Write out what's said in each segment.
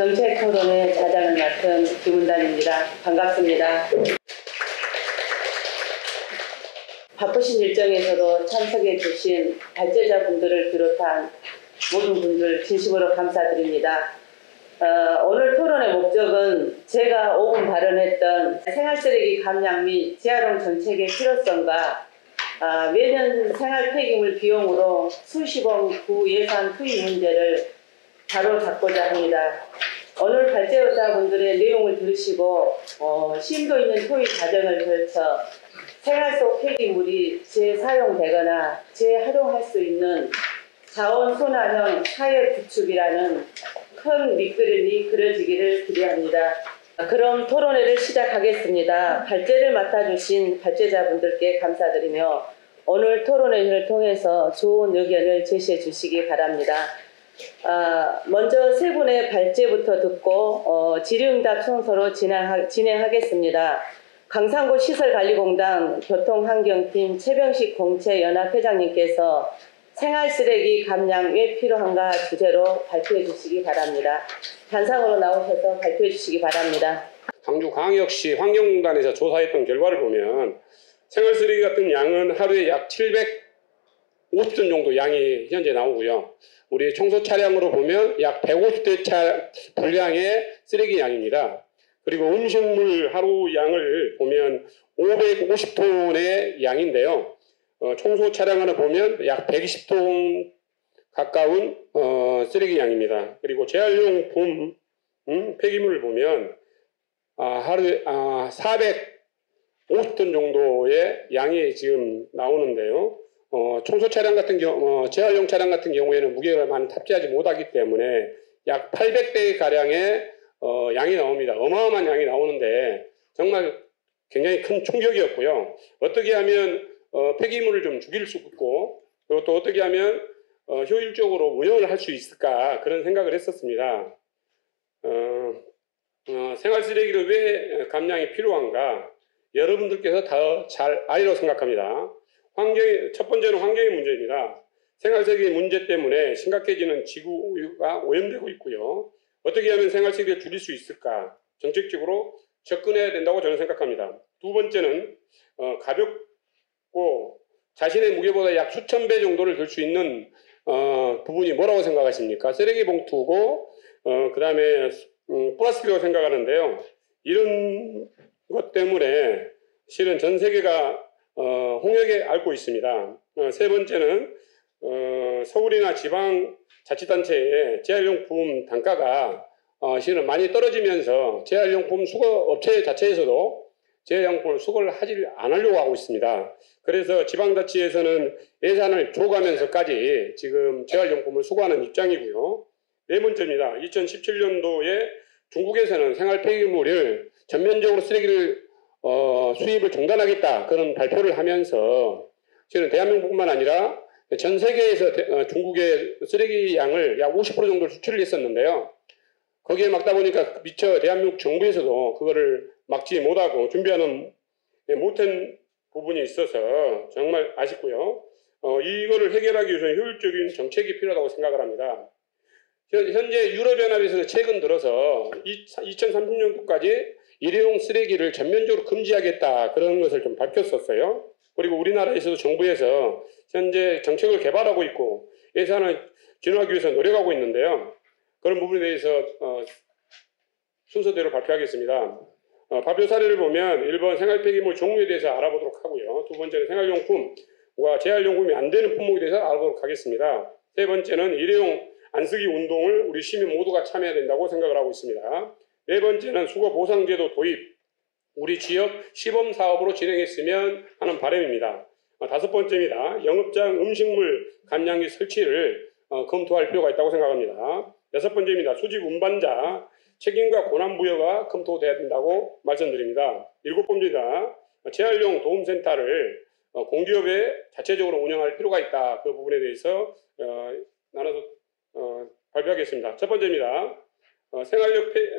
정책 토론의 자장을 맡은 김은단입니다. 반갑습니다. 바쁘신 일정에서도 참석해 주신 발제자분들을 비롯한 모든 분들 진심으로 감사드립니다. 오늘 토론의 목적은 제가 5분 발언했던 생활쓰레기 감량 및 재활용 정책의 필요성과 매년 생활 폐기물 비용으로 수십억 구예산 투입 문제를 바로잡고자 합니다. 오늘 발제자분들의 내용을 들으시고 심도 있는 토의 과정을 거쳐 생활 속 폐기물이 재사용되거나 재활용할 수 있는 자원 순환형 사회 구축이라는 큰 밑그림이 그려지기를 기대합니다. 그럼 토론회를 시작하겠습니다. 발제를 맡아주신 발제자분들께 감사드리며 오늘 토론회를 통해서 좋은 의견을 제시해 주시기 바랍니다. 먼저 세 분의 발제부터 듣고 질의응답 순서로 진행하겠습니다. 강산구 시설관리공단 교통환경팀 최병식 공채연합회장님께서 생활쓰레기 감량 왜 필요한가 주제로 발표해 주시기 바랍니다. 단상으로 나오셔서 발표해 주시기 바랍니다. 광주광역시 환경공단에서 조사했던 결과를 보면 생활쓰레기 같은 양은 하루에 약 750톤 정도 양이 현재 나오고요. 우리 청소 차량으로 보면 약 150대 차 분량의 쓰레기 양입니다. 그리고 음식물 하루 양을 보면 550톤의 양인데요. 청소 차량을 보면 약 120톤 가까운 쓰레기 양입니다. 그리고 재활용품 폐기물을 보면 하루에 450톤 정도의 양이 지금 나오는데요. 청소 차량 같은 재활용 차량 같은 경우에는 무게를 많이 탑재하지 못하기 때문에 약 800대 가량의 양이 나옵니다. 어마어마한 양이 나오는데 정말 굉장히 큰 충격이었고요. 어떻게 하면 폐기물을 좀 줄일 수 있고 그리고 또 어떻게 하면 효율적으로 운영을 할 수 있을까 그런 생각을 했었습니다. 생활쓰레기를 왜 감량이 필요한가 여러분들께서 더 잘 알리라고 생각합니다. 첫 번째는 환경의 문제입니다. 생활쓰레기 문제 때문에 심각해지는 지구가 오염되고 있고요. 어떻게 하면 생활쓰레기를 줄일 수 있을까 정책적으로 접근해야 된다고 저는 생각합니다. 두 번째는 가볍고 자신의 무게보다 약 수천 배 정도를 들 수 있는 부분이 뭐라고 생각하십니까? 쓰레기 봉투고 그 다음에 플라스틱이라고 생각하는데요. 이런 것 때문에 실은 전 세계가 홍역에 앓고 있습니다. 세 번째는 서울이나 지방 자치단체의 재활용품 단가가 실은 많이 떨어지면서 재활용품 수거 업체 자체에서도 재활용품을 수거를 안 하려고 하고 있습니다. 그래서 지방자치에서는 예산을 줘가면서까지 지금 재활용품을 수거하는 입장이고요. 네 번째입니다. 2017년도에 중국에서는 생활 폐기물을 전면적으로 쓰레기를 수입을 중단하겠다 그런 발표를 하면서 지금 대한민국뿐만 아니라 전 세계에서 중국의 쓰레기 양을 약 50% 정도 수출을 했었는데요. 거기에 막다 보니까 미처 대한민국 정부에서도 그거를 막지 못하고 준비하는 못한 부분이 있어서 정말 아쉽고요. 이거를 해결하기 위해서는 효율적인 정책이 필요하다고 생각을 합니다. 현재 유럽연합에서 최근 들어서 2030년도까지 일회용 쓰레기를 전면적으로 금지하겠다 그런 것을 좀 밝혔었어요. 그리고 우리나라에서도 정부에서 현재 정책을 개발하고 있고 예산을 진화하기 위해서 노력하고 있는데요. 그런 부분에 대해서 순서대로 발표하겠습니다. 발표 사례를 보면 1번 생활 폐기물 종류에 대해서 알아보도록 하고요. 두 번째는 생활용품과 재활용품이 안 되는 품목에 대해서 알아보도록 하겠습니다. 세 번째는 일회용 안 쓰기 운동을 우리 시민 모두가 참여해야 된다고 생각을 하고 있습니다. 네 번째는 수거 보상제도 도입, 우리 지역 시범 사업으로 진행했으면 하는 바람입니다. 다섯 번째입니다. 영업장 음식물 감량기 설치를 검토할 필요가 있다고 생각합니다. 여섯 번째입니다. 수집 운반자 책임과 권한 부여가 검토돼야 된다고 말씀드립니다. 일곱 번째입니다. 재활용 도움센터를 공기업에 자체적으로 운영할 필요가 있다. 그 부분에 대해서 나눠서 발표하겠습니다. 첫 번째입니다.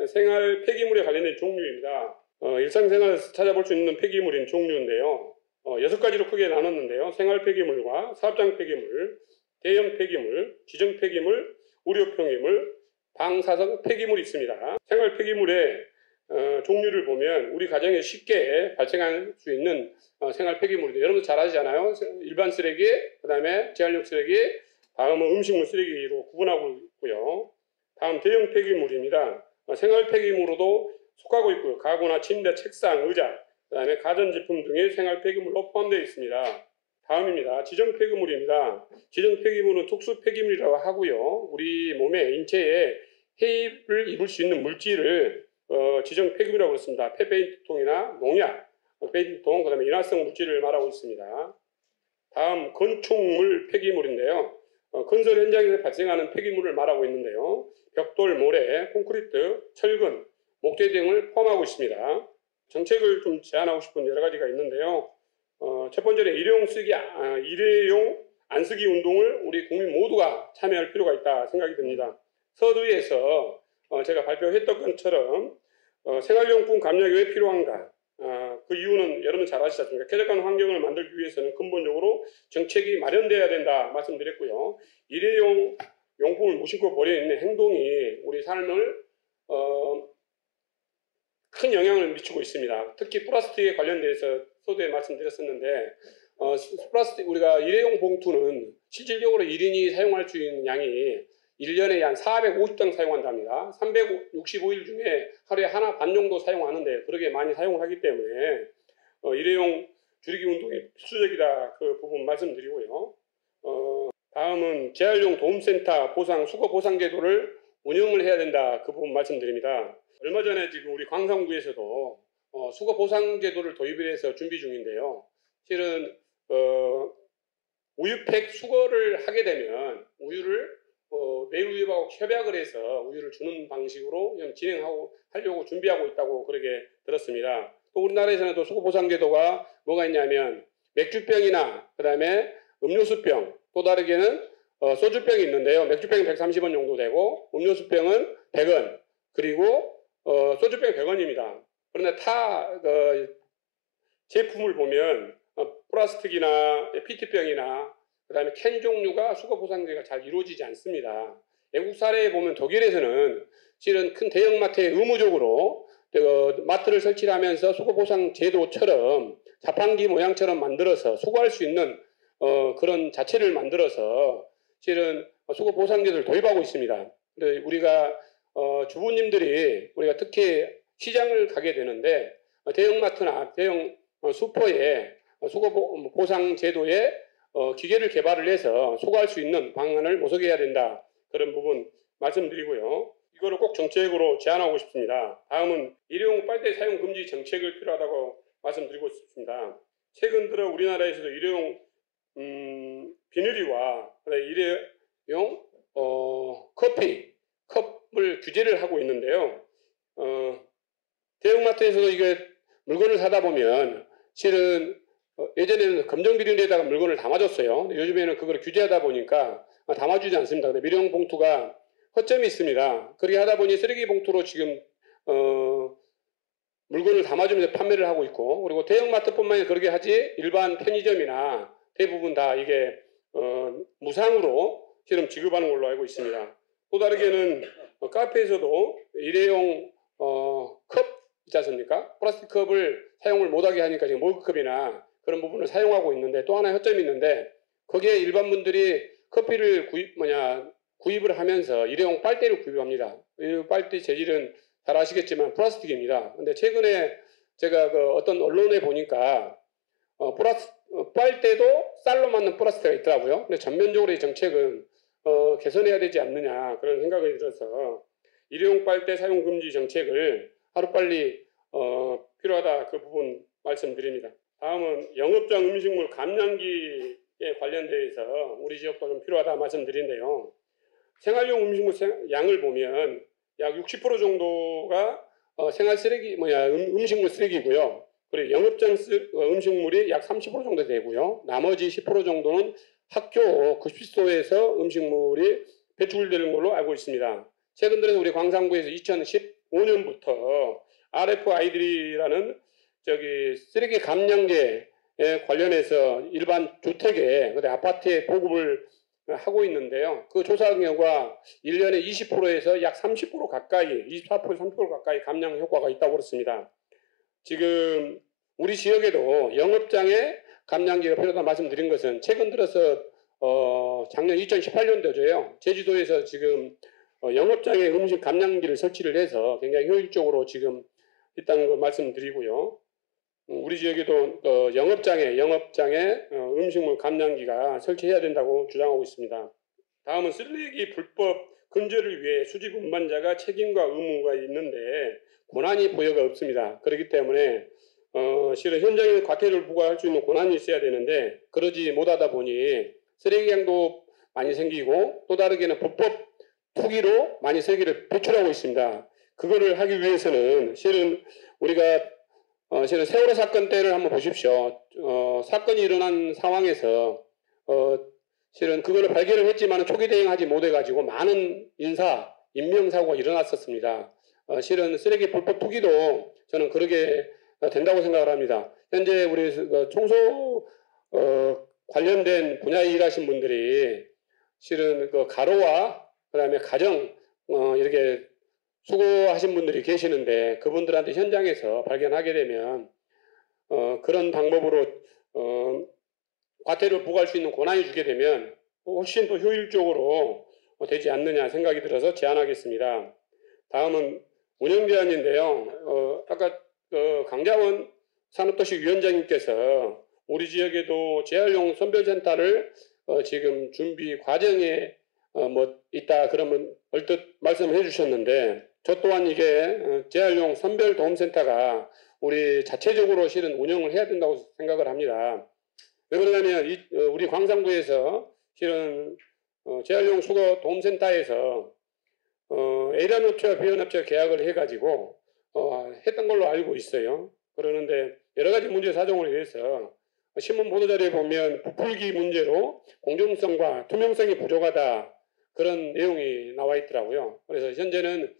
생활 폐기물에 관련된 종류입니다. 일상생활에서 찾아볼 수 있는 폐기물인 종류인데요. 6가지로 크게 나눴는데요. 생활 폐기물과 사업장 폐기물, 대형 폐기물, 지정 폐기물, 의료 폐기물, 방사성 폐기물이 있습니다. 생활 폐기물의 종류를 보면 우리 가정에 쉽게 발생할 수 있는 생활 폐기물인데 여러분 잘 아시잖아요. 일반 쓰레기, 그 다음에 재활용 쓰레기, 다음은 음식물 쓰레기로 구분하고 있고요. 다음 대형 폐기물입니다. 생활 폐기물로도 속하고 있고요. 가구나 침대, 책상, 의자, 그 다음에 가전제품 등의 생활 폐기물로 포함되어 있습니다. 다음입니다. 지정 폐기물입니다. 지정 폐기물은 특수 폐기물이라고 하고요. 우리 몸에 인체에 해입을 입을 수 있는 물질을 지정 폐기물이라고 그렇습니다. 폐페인트통이나 농약, 페인트통, 그 다음에 인화성 물질을 말하고 있습니다. 다음 건축물 폐기물인데요. 건설 현장에서 발생하는 폐기물을 말하고 있는데요. 벽돌, 모래, 콘크리트, 철근, 목재 등을 포함하고 있습니다. 정책을 좀 제안하고 싶은 여러 가지가 있는데요. 첫 번째는 일회용 안 쓰기 운동을 우리 국민 모두가 참여할 필요가 있다 생각이 듭니다. 서두에서 제가 발표했던 것처럼 생활용품 감량이 왜 필요한가? 그 이유는 여러분 잘 아시지 않습니까? 쾌적한 환경을 만들기 위해서는 근본적으로 정책이 마련돼야 된다 말씀드렸고요. 일회용 용품을 무심코 버리는 행동이 우리 삶을 큰 영향을 미치고 있습니다. 특히 플라스틱에 관련돼서 서두에 말씀드렸었는데 플라스틱 우리가 일회용 봉투는 실질적으로 1인이 사용할 수 있는 양이 1년에 한 450장 사용한답니다. 365일 중에 하루에 하나 반 정도 사용하는데 그렇게 많이 사용을 하기 때문에 일회용 줄이기 운동이 필수적이다 그 부분 말씀드리고요. 다음은 재활용 도움센터 보상 수거 보상 제도를 운영을 해야 된다 그 부분 말씀드립니다. 얼마 전에 지금 우리 광산구에서도 수거 보상 제도를 도입을 해서 준비 중인데요. 실은 우유팩 수거를 하게 되면 우유를 매일우유하고 협약을 해서 우유를 주는 방식으로 하려고 준비하고 있다고 그렇게 들었습니다. 또 우리나라에서는 또 수거 보상 제도가 뭐가 있냐면 맥주병이나 그 다음에 음료수병 또 다르게는 소주병이 있는데요. 맥주병이 130원 정도 되고 음료수병은 100원 그리고 소주병이 100원입니다. 그런데 제품을 보면 플라스틱이나 PET병이나 그 다음에 캔 종류가 수거 보상제가 잘 이루어지지 않습니다. 외국 사례에 보면 독일에서는 실은 큰 대형마트에 의무적으로 마트를 설치하면서 수거 보상 제도처럼 자판기 모양처럼 만들어서 수거할 수 있는 그런 자체를 만들어서 실은 수거 보상 제도를 도입하고 있습니다. 우리가 주부님들이 우리가 특히 시장을 가게 되는데 대형마트나 대형 슈퍼에 수거 보상 제도에 기계를 개발을 해서 수거할 수 있는 방안을 모색해야 된다. 그런 부분 말씀드리고요. 이거를 꼭 정책으로 제안하고 싶습니다. 다음은 일회용 빨대 사용 금지 정책을 필요하다고 말씀드리고 싶습니다. 최근 들어 우리나라에서도 일회용 비닐이와 일회용 컵을 규제를 하고 있는데요. 대형마트에서도 이게 물건을 사다 보면 실은 예전에는 검정 비닐에다가 물건을 담아줬어요. 요즘에는 그걸 규제하다 보니까 담아주지 않습니다. 근데 일회용 봉투가 허점이 있습니다. 그렇게 하다 보니 쓰레기 봉투로 지금 물건을 담아주면서 판매를 하고 있고 그리고 대형마트뿐만 아니라 그렇게 하지 일반 편의점이나 대부분 다 이게 무상으로 지금 지급하는 걸로 알고 있습니다. 또 다르게는 카페에서도 일회용 컵 있지 않습니까? 플라스틱 컵을 사용을 못하게 하니까 지금 머그컵이나 그런 부분을 사용하고 있는데 또 하나의 허점이 있는데 거기에 일반 분들이 커피를 구입을 하면서 일회용 빨대를 구입합니다. 이 빨대 재질은 잘 아시겠지만 플라스틱입니다. 근데 최근에 제가 어떤 언론에 보니까 빨대도 쌀로 만든 플라스틱이 있더라고요. 근데 전면적으로 이 정책은 개선해야 되지 않느냐 그런 생각이 들어서 일회용 빨대 사용 금지 정책을 하루빨리 필요하다 그 부분 말씀드립니다. 다음은 영업장 음식물 감량기에 관련돼서 우리 지역도 좀 필요하다 말씀드린데요. 생활용 음식물 양을 보면 약 60% 정도가 생활 쓰레기 음식물 쓰레기고요. 그리고 영업장 음식물이 약 30% 정도 되고요. 나머지 10% 정도는 학교 급식소에서 음식물이 배출되는 걸로 알고 있습니다. 최근 들어서 우리 광산구에서 2015년부터 RFID라는 쓰레기 감량제에 관련해서 일반 주택에 아파트에 보급을 하고 있는데요. 그 조사 결과 1년에 20%에서 약 30% 가까이, 24%, 30% 가까이 감량 효과가 있다고 그렇습니다. 지금 우리 지역에도 영업장에 감량기가 필요하다 말씀드린 것은 최근 들어서 작년 2018년도죠요. 제주도에서 지금 영업장에 음식 감량기를 설치를 해서 굉장히 효율적으로 지금 있다는 걸 말씀드리고요. 우리 지역에도 영업장에 음식물 감량기가 설치해야 된다고 주장하고 있습니다. 다음은 쓰레기 불법 근절을 위해 수집 운반자가 책임과 의무가 있는데 권한이 부여가 없습니다. 그렇기 때문에 실은 현장에 과태료를 부과할 수 있는 권한이 있어야 되는데 그러지 못하다 보니 쓰레기량도 많이 생기고 또 다르게는 불법 투기로 많이 쓰레기를 배출하고 있습니다. 그거를 하기 위해서는 실은 우리가 실은 세월호 사건 때를 한번 보십시오. 사건이 일어난 상황에서 실은 그거를 발견을 했지만 초기 대응하지 못해가지고 많은 인명사고가 일어났었습니다. 실은 쓰레기 불법 투기도 저는 그러게 된다고 생각을 합니다. 현재 우리 청소 관련된 분야에 일하신 분들이 실은 그 가로와 그다음에 가정 이렇게 수고하신 분들이 계시는데 그분들한테 현장에서 발견하게 되면 그런 방법으로 과태료를 부과할 수 있는 권한이 주게 되면 훨씬 더 효율적으로 되지 않느냐 생각이 들어서 제안하겠습니다. 다음은 운영 제안인데요. 아까 강자원 산업도시위원장님께서 우리 지역에도 재활용 선별센터를 지금 준비 과정에 있다 그러면 얼뜻 말씀을 해주셨는데 저 또한 이게 재활용 선별도움센터가 우리 자체적으로 실은 운영을 해야 된다고 생각을 합니다. 왜 그러냐면 우리 광산구에서 실은 재활용 수거 도움센터에서 A단업체와 B단업체가 계약을 해가지고 했던 걸로 알고 있어요. 그러는데 여러 가지 문제 사정으로 인해서 신문 보도자료에 보면 부풀기 문제로 공정성과 투명성이 부족하다 그런 내용이 나와 있더라고요. 그래서 현재는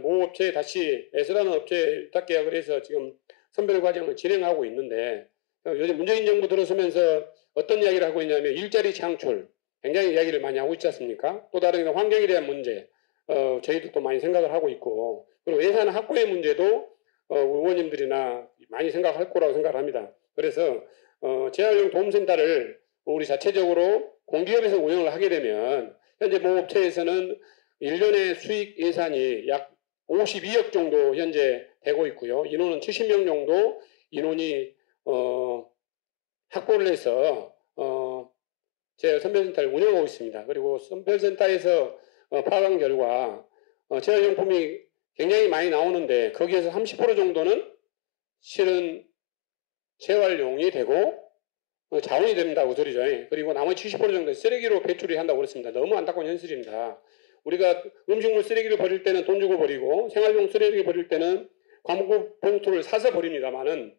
모 업체에 다시 S라는 업체에 위탁 계약을 해서 지금 선별 과정을 진행하고 있는데 요즘 문재인 정부 들어서면서 어떤 이야기를 하고 있냐면 일자리 창출 굉장히 이야기를 많이 하고 있지 않습니까? 또 다른 건 환경에 대한 문제 저희도 또 많이 생각을 하고 있고 그리고 예산 확보의 문제도 의원님들이나 많이 생각할 거라고 생각을 합니다. 그래서 재활용 도움센터를 우리 자체적으로 공기업에서 운영을 하게 되면 현재 모 업체에서는 1년의 수익 예산이 약 52억 정도 현재 되고 있고요. 인원은 70명 정도 인원이 확보를 해서 제 선별센터를 운영하고 있습니다. 그리고 선별센터에서 파악한 결과 재활용품이 굉장히 많이 나오는데 거기에서 30% 정도는 실은 재활용이 되고 자원이 된다고 소리죠. 그리고 나머지 70% 정도 쓰레기로 배출이 한다고 그랬습니다. 너무 안타까운 현실입니다. 우리가 음식물 쓰레기를 버릴 때는 돈 주고 버리고 생활용 쓰레기 버릴 때는 과목 봉투를 사서 버립니다만은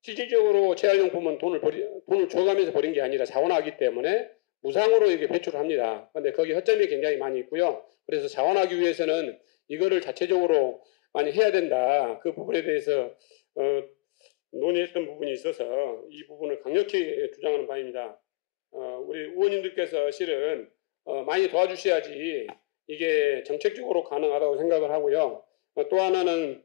실질적으로 재활용품은 돈을 줘가면서 버린 게 아니라 자원하기 때문에 무상으로 이렇게 배출을 합니다. 그런데 거기 허점이 굉장히 많이 있고요. 그래서 자원하기 위해서는 이거를 자체적으로 많이 해야 된다. 그 부분에 대해서 논의했던 부분이 있어서 이 부분을 강력히 주장하는 바입니다. 우리 의원님들께서 실은 많이 도와주셔야지 이게 정책적으로 가능하다고 생각을 하고요. 또 하나는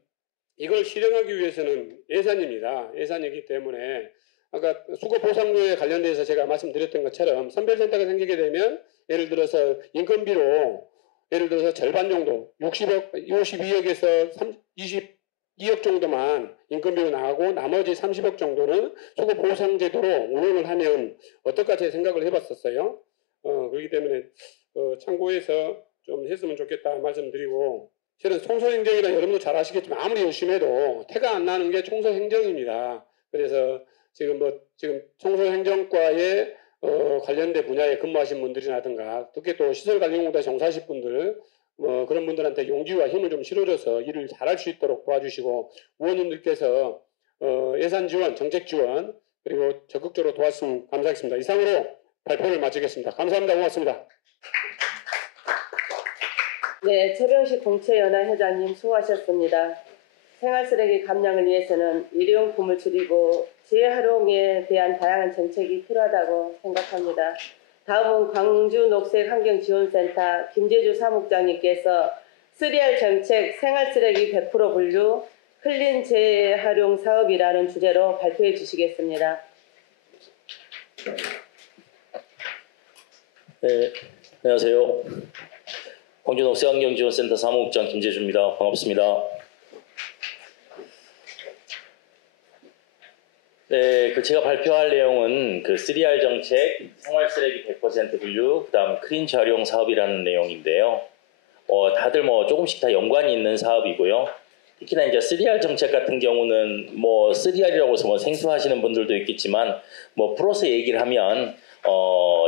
이걸 실행하기 위해서는 예산입니다. 예산이기 때문에 아까 수거보상료에 관련돼서 제가 말씀드렸던 것처럼 선별센터가 생기게 되면 예를 들어서 인건비로 예를 들어서 절반 정도 52억에서 22억 정도만 인건비로 나가고 나머지 30억 정도는 수거보상제도로 운영을 하면 어떨까 제 생각을 해봤었어요. 그렇기 때문에 참고해서 좀 했으면 좋겠다 말씀드리고 실은 청소행정이라 여러분도 잘 아시겠지만 아무리 열심히 해도 태가 안 나는 게 청소행정입니다. 그래서 지금 청소행정과에 관련된 분야에 근무하신 분들이라든가 특히 또 시설관리공단에 종사하실 분들 그런 분들한테 용기와 힘을 좀 실어줘서 일을 잘할 수 있도록 도와주시고 의원님들께서 예산 지원, 정책 지원 그리고 적극적으로 도왔으면 감사하겠습니다. 이상으로 발표를 마치겠습니다. 감사합니다. 고맙습니다. 네, 최병식 공채연합 회장님 수고하셨습니다. 생활쓰레기 감량을 위해서는 일회용품을 줄이고 재활용에 대한 다양한 정책이 필요하다고 생각합니다. 다음은 광주 녹색환경지원센터 김재주 사무국장님께서 3R 정책 생활쓰레기 100% 분류 클린 재활용 사업이라는 주제로 발표해 주시겠습니다. 네, 안녕하세요. 광주 녹색환경지원센터 사무국장 김재주입니다. 반갑습니다. 네, 제가 발표할 내용은 3R 정책, 생활쓰레기 100% 분류, 그다음 클린 재활용 사업이라는 내용인데요. 다들 조금씩 다 연관이 있는 사업이고요. 특히나 이제 3R 정책 같은 경우는 3R이라고 해서 생소하시는 분들도 있겠지만 풀어서 얘기를 하면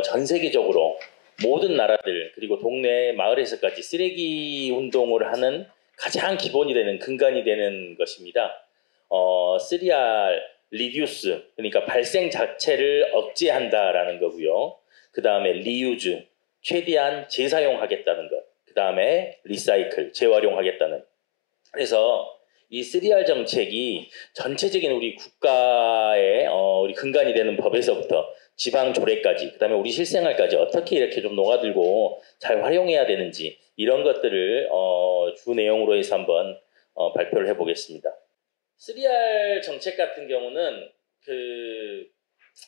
전 세계적으로 모든 나라들 그리고 동네 마을에서까지 쓰레기 운동을 하는 가장 기본이 되는 근간이 되는 것입니다. 3R 리듀스 그러니까 발생 자체를 억제한다라는 거고요. 그 다음에 리유즈 최대한 재사용하겠다는 것. 그 다음에 리사이클 재활용하겠다는. 그래서 이 3R 정책이 전체적인 우리 국가의 우리 근간이 되는 법에서부터 지방 조례까지 그다음에 우리 실생활까지 어떻게 이렇게 좀 녹아들고 잘 활용해야 되는지 이런 것들을 주 내용으로 해서 한번 발표를 해보겠습니다. 3R 정책 같은 경우는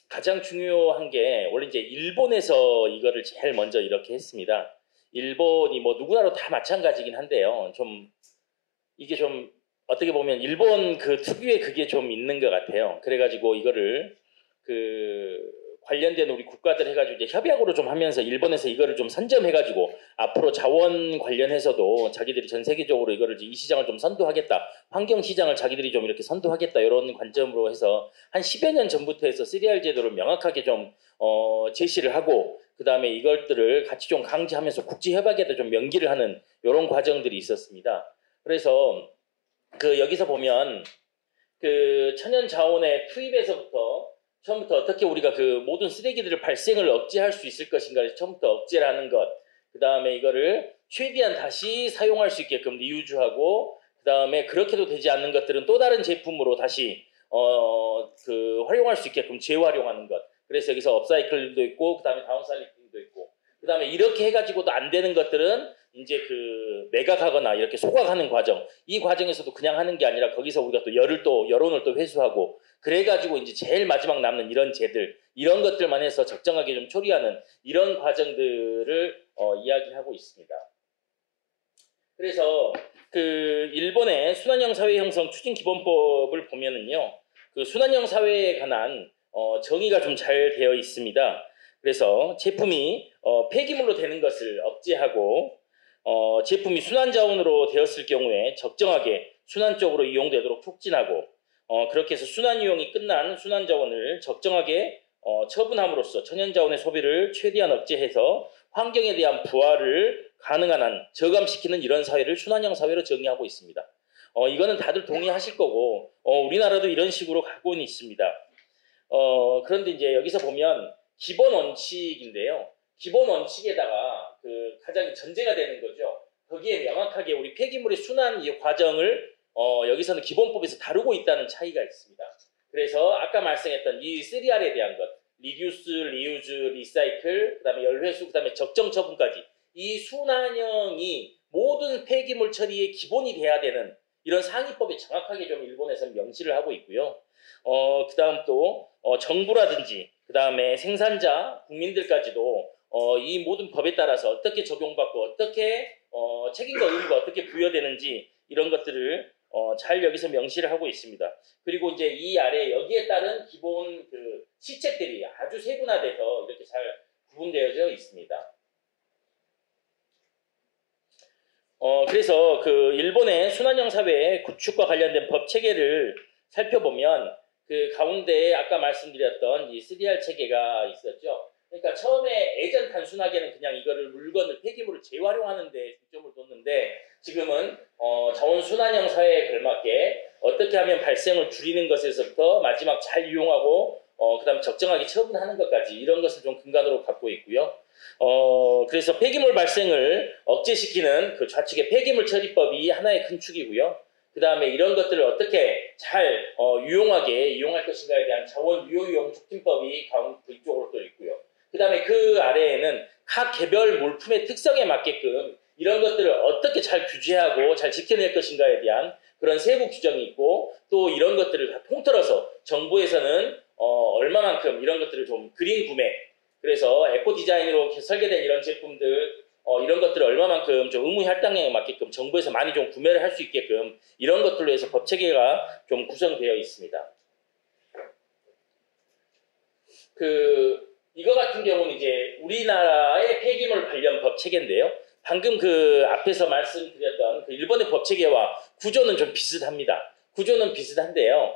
가장 중요한 게 원래 이제 일본에서 이거를 제일 먼저 이렇게 했습니다. 일본이 누구나로 다 마찬가지긴 한데요. 이게 좀 어떻게 보면 일본 특유의 그게 좀 있는 것 같아요. 그래가지고 이거를 관련된 우리 국가들 해가지고 이제 협약으로 좀 하면서 일본에서 이거를 좀 선점해가지고 앞으로 자원 관련해서도 자기들이 전 세계적으로 이거를 이 시장을 좀 선도하겠다. 환경 시장을 자기들이 좀 이렇게 선도하겠다. 이런 관점으로 해서 한 10여 년 전부터 해서 3R 제도를 명확하게 좀 제시를 하고 그 다음에 이것들을 같이 좀 강제하면서 국제협약에도 좀 명기를 하는 이런 과정들이 있었습니다. 그래서 여기서 보면 천연 자원의 투입에서부터 처음부터 어떻게 우리가 모든 쓰레기들을 발생을 억제할 수 있을 것인가 처음부터 억제라는 것, 그 다음에 이거를 최대한 다시 사용할 수 있게끔 리유즈하고 그 다음에 그렇게도 되지 않는 것들은 또 다른 제품으로 다시 활용할 수 있게끔 재활용하는 것. 그래서 여기서 업사이클링도 있고 그 다음에 다운사이클링도 있고 그 다음에 이렇게 해가지고도 안 되는 것들은 이제 매각하거나 이렇게 소각하는 과정, 이 과정에서도 그냥 하는 게 아니라 거기서 우리가 또 여론을 또 회수하고 그래가지고 이제 제일 마지막 남는 이런 재들 이런 것들만 해서 적정하게 좀 처리하는 이런 과정들을 이야기하고 있습니다. 그래서 일본의 순환형 사회 형성 추진 기본법을 보면은요, 순환형 사회에 관한 정의가 좀 잘 되어 있습니다. 그래서 제품이 폐기물로 되는 것을 억제하고 제품이 순환자원으로 되었을 경우에 적정하게 순환적으로 이용되도록 촉진하고 그렇게 해서 순환이용이 끝난 순환자원을 적정하게 처분함으로써 천연자원의 소비를 최대한 억제해서 환경에 대한 부하를 가능한 한 저감시키는 이런 사회를 순환형 사회로 정의하고 있습니다. 이거는 다들 동의하실 거고 우리나라도 이런 식으로 가고는 있습니다. 그런데 이제 여기서 보면 기본 원칙인데요. 기본 원칙에다가 가장 전제가 되는 거죠. 거기에 명확하게 우리 폐기물의 순환 이 과정을 여기서는 기본법에서 다루고 있다는 차이가 있습니다. 그래서 아까 말씀했던 이 3R에 대한 것, 리듀스, 리유즈, 리사이클, 그 다음에 열회수, 그 다음에 적정 처분까지 이 순환형이 모든 폐기물 처리의 기본이 돼야 되는 이런 상위법에 정확하게 좀 일본에서는 명시를 하고 있고요. 그 다음 또 정부라든지 그 다음에 생산자, 국민들까지도 이 모든 법에 따라서 어떻게 적용받고 어떻게 책임과 의무가 어떻게 부여되는지 이런 것들을 잘 여기서 명시를 하고 있습니다. 그리고 이제 이 아래 여기에 따른 기본 시책들이 아주 세분화돼서 이렇게 잘 구분되어져 있습니다. 그래서 일본의 순환형 사회 구축과 관련된 법 체계를 살펴보면 가운데에 아까 말씀드렸던 이 3R 체계가 있었죠. 그러니까 처음에 예전 단순하게는 그냥 이거를 물건을 폐기물을 재활용하는 데 중점을 뒀는데 지금은 자원 순환형 사회에 걸맞게 어떻게 하면 발생을 줄이는 것에서부터 마지막 잘 이용하고 그다음 적정하게 처분하는 것까지 이런 것을 좀 근간으로 갖고 있고요. 그래서 폐기물 발생을 억제시키는 좌측의 폐기물 처리법이 하나의 큰 축이고요. 그 다음에 이런 것들을 어떻게 잘 유용하게 이용할 것인가에 대한 자원 유효이용 촉진법이 이쪽으로 또 있고요. 그 그다음에 그 아래에는 각 개별 물품의 특성에 맞게끔 이런 것들을 어떻게 잘 규제하고 잘 지켜낼 것인가에 대한 그런 세부 규정이 있고, 또 이런 것들을 다 통틀어서 정부에서는 얼마만큼 이런 것들을 좀 그린 구매, 그래서 에코 디자인으로 설계된 이런 제품들 이런 것들을 얼마만큼 좀 의무 할당량에 맞게끔 정부에서 많이 좀 구매를 할 수 있게끔 이런 것들로 해서 법 체계가 좀 구성되어 있습니다. 이거 같은 경우는 이제 우리나라의 폐기물 관련 법 체계인데요. 방금 그 앞에서 말씀드렸던 그 일본의 법 체계와 구조는 좀 비슷합니다. 구조는 비슷한데요.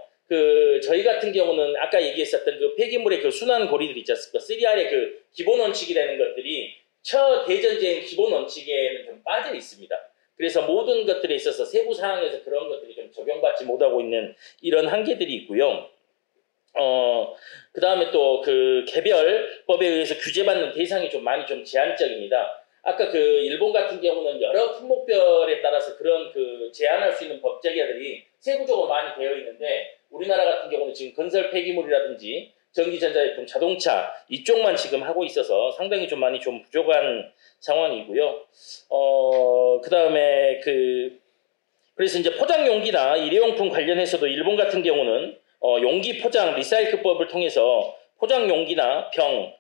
저희 같은 경우는 아까 얘기했었던 그 폐기물의 그 순환 고리들 있지 않습니까? 3R의 그 기본 원칙이라는 것들이 처대전쟁 기본 원칙에는 좀 빠져 있습니다. 그래서 모든 것들에 있어서 세부 사항에서 그런 것들이 좀 적용받지 못하고 있는 이런 한계들이 있고요. 그 다음에 또 그 개별법에 의해서 규제받는 대상이 좀 많이 좀 제한적입니다. 아까 그 일본 같은 경우는 여러 품목별에 따라서 그런 그 제한할 수 있는 법 체계들이 세부적으로 많이 되어 있는데, 우리나라 같은 경우는 지금 건설 폐기물이라든지 전기전자제품, 자동차 이쪽만 지금 하고 있어서 상당히 좀 많이 좀 부족한 상황이고요. 그 다음에 그래서 이제 포장 용기나 일회용품 관련해서도 일본 같은 경우는 용기 포장 리사이클법을 통해서 포장 용기나 병,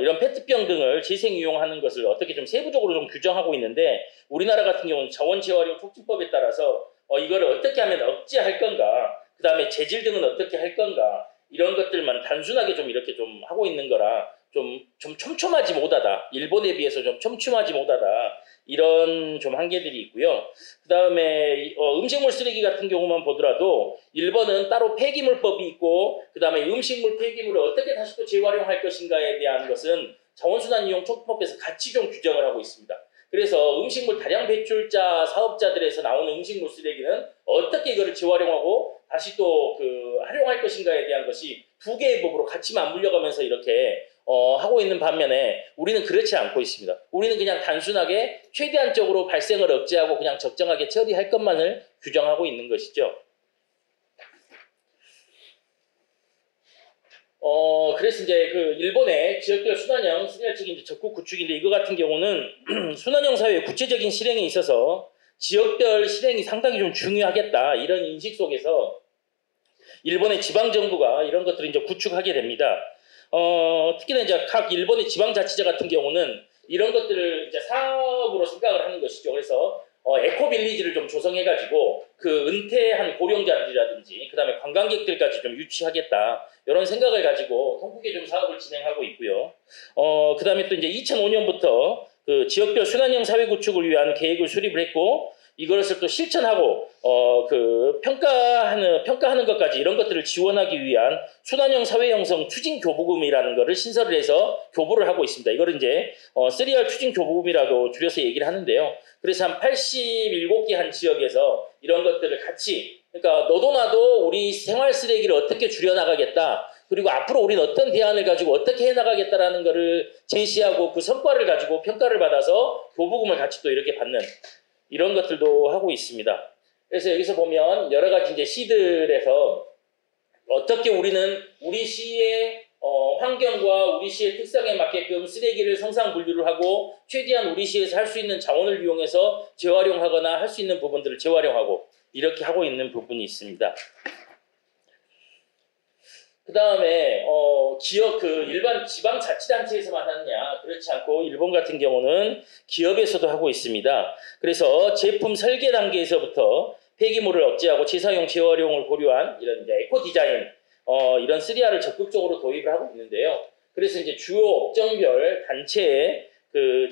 이런 페트병 등을 재생 이용하는 것을 어떻게 좀 세부적으로 좀 규정하고 있는데, 우리나라 같은 경우는 자원 재활용 촉진법에 따라서 이거를 어떻게 하면 억제할 건가, 그 다음에 재질 등은 어떻게 할 건가, 이런 것들만 단순하게 좀 이렇게 좀 하고 있는 거라 좀 촘촘하지 못하다. 일본에 비해서 좀 촘촘하지 못하다. 이런 좀 한계들이 있고요. 그 다음에 음식물 쓰레기 같은 경우만 보더라도 일본은 따로 폐기물법이 있고, 그 다음에 음식물 폐기물을 어떻게 다시 또 재활용할 것인가에 대한 것은 자원순환이용 촉진법에서 같이 좀 규정을 하고 있습니다. 그래서 음식물 다량 배출자 사업자들에서 나오는 음식물 쓰레기는 어떻게 이거를 재활용하고 다시 또 활용할 것인가에 대한 것이 두 개의 법으로 같이 맞물려가면서 이렇게 하고 있는 반면에 우리는 그렇지 않고 있습니다. 우리는 그냥 단순하게 최대한적으로 발생을 억제하고 그냥 적정하게 처리할 것만을 규정하고 있는 것이죠. 그래서 이제 일본의 지역별 순환형 시설적인 이제 적극 구축인데, 이거 같은 경우는 순환형 사회의 구체적인 실행에 있어서 지역별 실행이 상당히 좀 중요하겠다, 이런 인식 속에서 일본의 지방 정부가 이런 것들을 이제 구축하게 됩니다. 특히나 이제 각 일본의 지방자치제 같은 경우는 이런 것들을 이제 사업으로 생각을 하는 것이죠. 그래서 에코빌리지를 좀 조성해가지고 은퇴한 고령자들이라든지 그 다음에 관광객들까지 좀 유치하겠다, 이런 생각을 가지고 통국에 좀 사업을 진행하고 있고요. 그 다음에 또 이제 2005년부터 지역별 순환형 사회 구축을 위한 계획을 수립을 했고, 이것을 또 실천하고 평가하는 것까지 이런 것들을 지원하기 위한 순환형 사회 형성 추진 교부금이라는 것을 신설을 해서 교부를 하고 있습니다. 이걸 이제 3R 추진 교부금이라고 줄여서 얘기를 하는데요. 그래서 한 87개 한 지역에서 이런 것들을 같이, 그러니까 너도 나도 우리 생활 쓰레기를 어떻게 줄여나가겠다, 그리고 앞으로 우리는 어떤 대안을 가지고 어떻게 해나가겠다라는 것을 제시하고 그 성과를 가지고 평가를 받아서 교부금을 같이 또 이렇게 받는 이런 것들도 하고 있습니다. 그래서 여기서 보면 여러 가지 이제 시들에서 어떻게 우리는 우리 시의 환경과 우리 시의 특성에 맞게끔 쓰레기를 성상 분류를 하고 최대한 우리 시에서 할 수 있는 자원을 이용해서 재활용하거나 할 수 있는 부분들을 재활용하고 이렇게 하고 있는 부분이 있습니다. 그 다음에 기업 일반 지방자치단체에서만 하느냐, 그렇지 않고 일본 같은 경우는 기업에서도 하고 있습니다. 그래서 제품 설계 단계에서부터 폐기물을 억제하고 재사용 재활용을 고려한 이런 이제 에코 디자인 이런 3R을 적극적으로 도입을 하고 있는데요. 그래서 이제 주요 업종별 단체의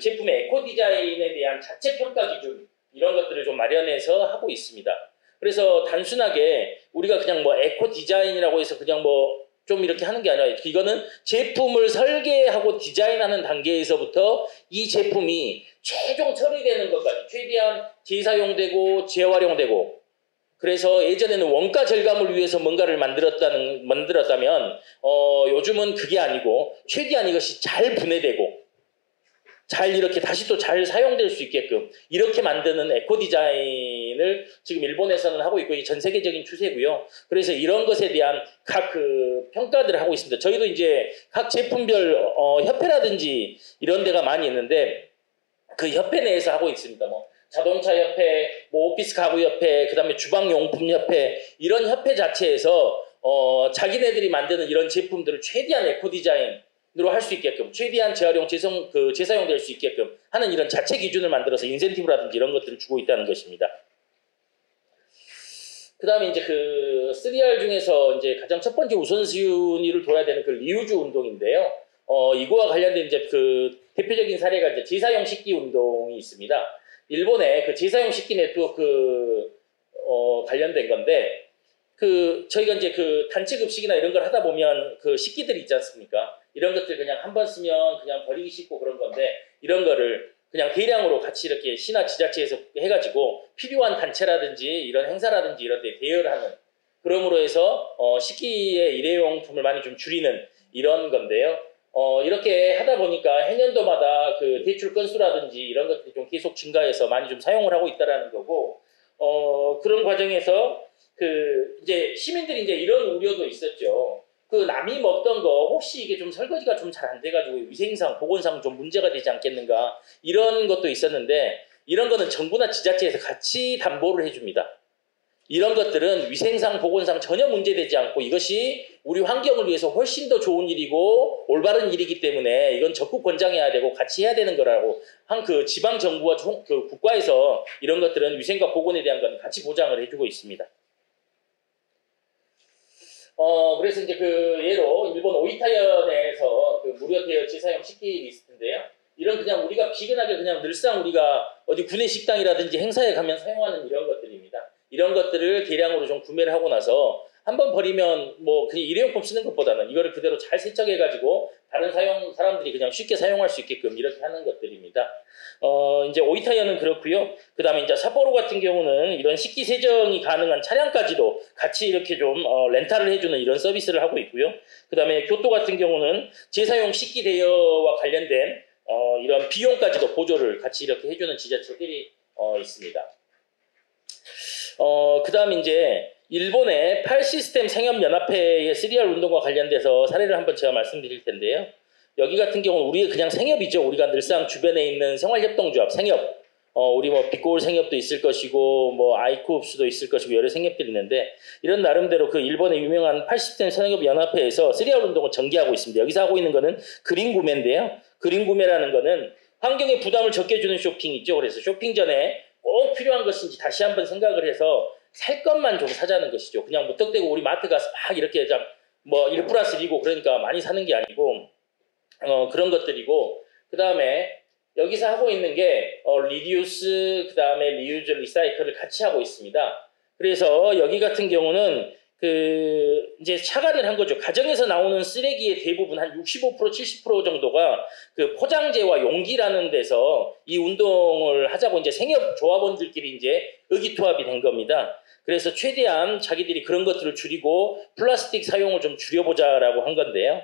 제품의 에코 디자인에 대한 자체 평가 기준 이런 것들을 좀 마련해서 하고 있습니다. 그래서 단순하게 우리가 그냥 에코 디자인이라고 해서 그냥 좀 이렇게 하는 게 아니라, 이거는 제품을 설계하고 디자인하는 단계에서부터 이 제품이 최종 처리되는 것까지 최대한 재사용되고 재활용되고, 그래서 예전에는 원가 절감을 위해서 뭔가를 만들었다면 요즘은 그게 아니고 최대한 이것이 잘 분해되고 잘 이렇게 다시 또 잘 사용될 수 있게끔 이렇게 만드는 에코 디자인 캠페인을 지금 일본에서는 하고 있고 이게 전 세계적인 추세고요. 그래서 이런 것에 대한 각 그 평가들을 하고 있습니다. 저희도 이제 각 제품별 협회라든지 이런 데가 많이 있는데 그 협회 내에서 하고 있습니다. 뭐 자동차 협회, 뭐 오피스 가구 협회, 그다음에 주방용품 협회 이런 협회 자체에서 자기네들이 만드는 이런 제품들을 최대한 에코 디자인으로 할 수 있게끔 최대한 재활용, 재사용될 수 있게끔 하는 이런 자체 기준을 만들어서 인센티브라든지 이런 것들을 주고 있다는 것입니다. 그다음에 이제 그 3R 중에서 이제 가장 첫 번째 우선순위를 둬야 되는 그 리유즈 운동인데요. 이거와 관련된 이제 그 대표적인 사례가 이제 재사용 식기 운동이 있습니다. 일본의 그 재사용 식기 네트워크 관련된 건데 그 저희가 이제 그 단체 급식이나 이런 걸 하다 보면 그 식기들이 있지 않습니까? 이런 것들 그냥 한 번 쓰면 그냥 버리기 쉽고 그런 건데 이런 거를 그냥 대량으로 같이 이렇게 시나 지자체에서 해가지고 필요한 단체라든지 이런 행사라든지 이런 데 대여하는 그러므로 해서 식기의 일회용품을 많이 좀 줄이는 이런 건데요. 이렇게 하다 보니까 해년도마다 그 대출 건수라든지 이런 것들이 좀 계속 증가해서 많이 좀 사용을 하고 있다라는 거고, 그런 과정에서 그 이제 시민들이 이제 이런 우려도 있었죠. 그 남이 먹던 거 혹시 이게 좀 설거지가 좀 잘 안 돼가지고 위생상, 보건상 좀 문제가 되지 않겠는가 이런 것도 있었는데 이런 거는 정부나 지자체에서 같이 담보를 해줍니다. 이런 것들은 위생상, 보건상 전혀 문제되지 않고 이것이 우리 환경을 위해서 훨씬 더 좋은 일이고 올바른 일이기 때문에 이건 적극 권장해야 되고 같이 해야 되는 거라고 한 그 지방 정부와 그 국가에서 이런 것들은 위생과 보건에 대한 건 같이 보장을 해주고 있습니다. 그래서 이제 그 예로 일본 오이타현 내에서 그 무료 대여 재사용 식기 리스트인데요. 이런 그냥 우리가 비근하게 그냥 늘상 우리가 어디 구내 식당이라든지 행사에 가면 사용하는 이런 것들입니다. 이런 것들을 대량으로 좀 구매를 하고 나서 한번 버리면 뭐 그냥 일회용품 쓰는 것보다는 이거를 그대로 잘 세척해가지고 다른 사람들이 그냥 쉽게 사용할 수 있게끔 이렇게 하는 것들입니다. 이제 오이타현은 그렇고요. 그 다음에 이제 삿포로 같은 경우는 이런 식기 세정이 가능한 차량까지도 같이 이렇게 좀 렌탈을 해주는 이런 서비스를 하고 있고요. 그 다음에 교토 같은 경우는 재사용 식기 대여와 관련된 이런 비용까지도 보조를 같이 이렇게 해주는 지자체들이 있습니다. 그 다음에 이제 일본의 팔시스템 생협연합회의 3R 운동과 관련돼서 사례를 한번 제가 말씀드릴 텐데요. 여기 같은 경우는 우리의 그냥 생협이죠. 우리가 늘상 주변에 있는 생활협동조합, 생협. 우리 뭐 빛고울 생협도 있을 것이고 뭐 아이코읍스도 있을 것이고 여러 생협들이 있는데 이런 나름대로 그 일본의 유명한 80대 생협연합회에서 3R 운동을 전개하고 있습니다. 여기서 하고 있는 거는 그린 구매인데요. 그린 구매라는 거는 환경에 부담을 적게 주는 쇼핑이죠. 그래서 쇼핑 전에 꼭 필요한 것인지 다시 한번 생각을 해서 살 것만 좀 사자는 것이죠. 그냥 무턱대고 우리 마트 가서 막 이렇게 뭐 1+1이고 그러니까 많이 사는 게 아니고 그런 것들이고 그 다음에 여기서 하고 있는 게 리듀스 그 다음에 리유즈 리사이클을 같이 하고 있습니다. 그래서 여기 같은 경우는 그 이제 차관을 한 거죠. 가정에서 나오는 쓰레기의 대부분 한 65% 70% 정도가 그 포장재와 용기라는 데서 이 운동을 하자고 이제 생협 조합원들끼리 이제 의기투합이 된 겁니다. 그래서 최대한 자기들이 그런 것들을 줄이고 플라스틱 사용을 좀 줄여보자라고 한 건데요.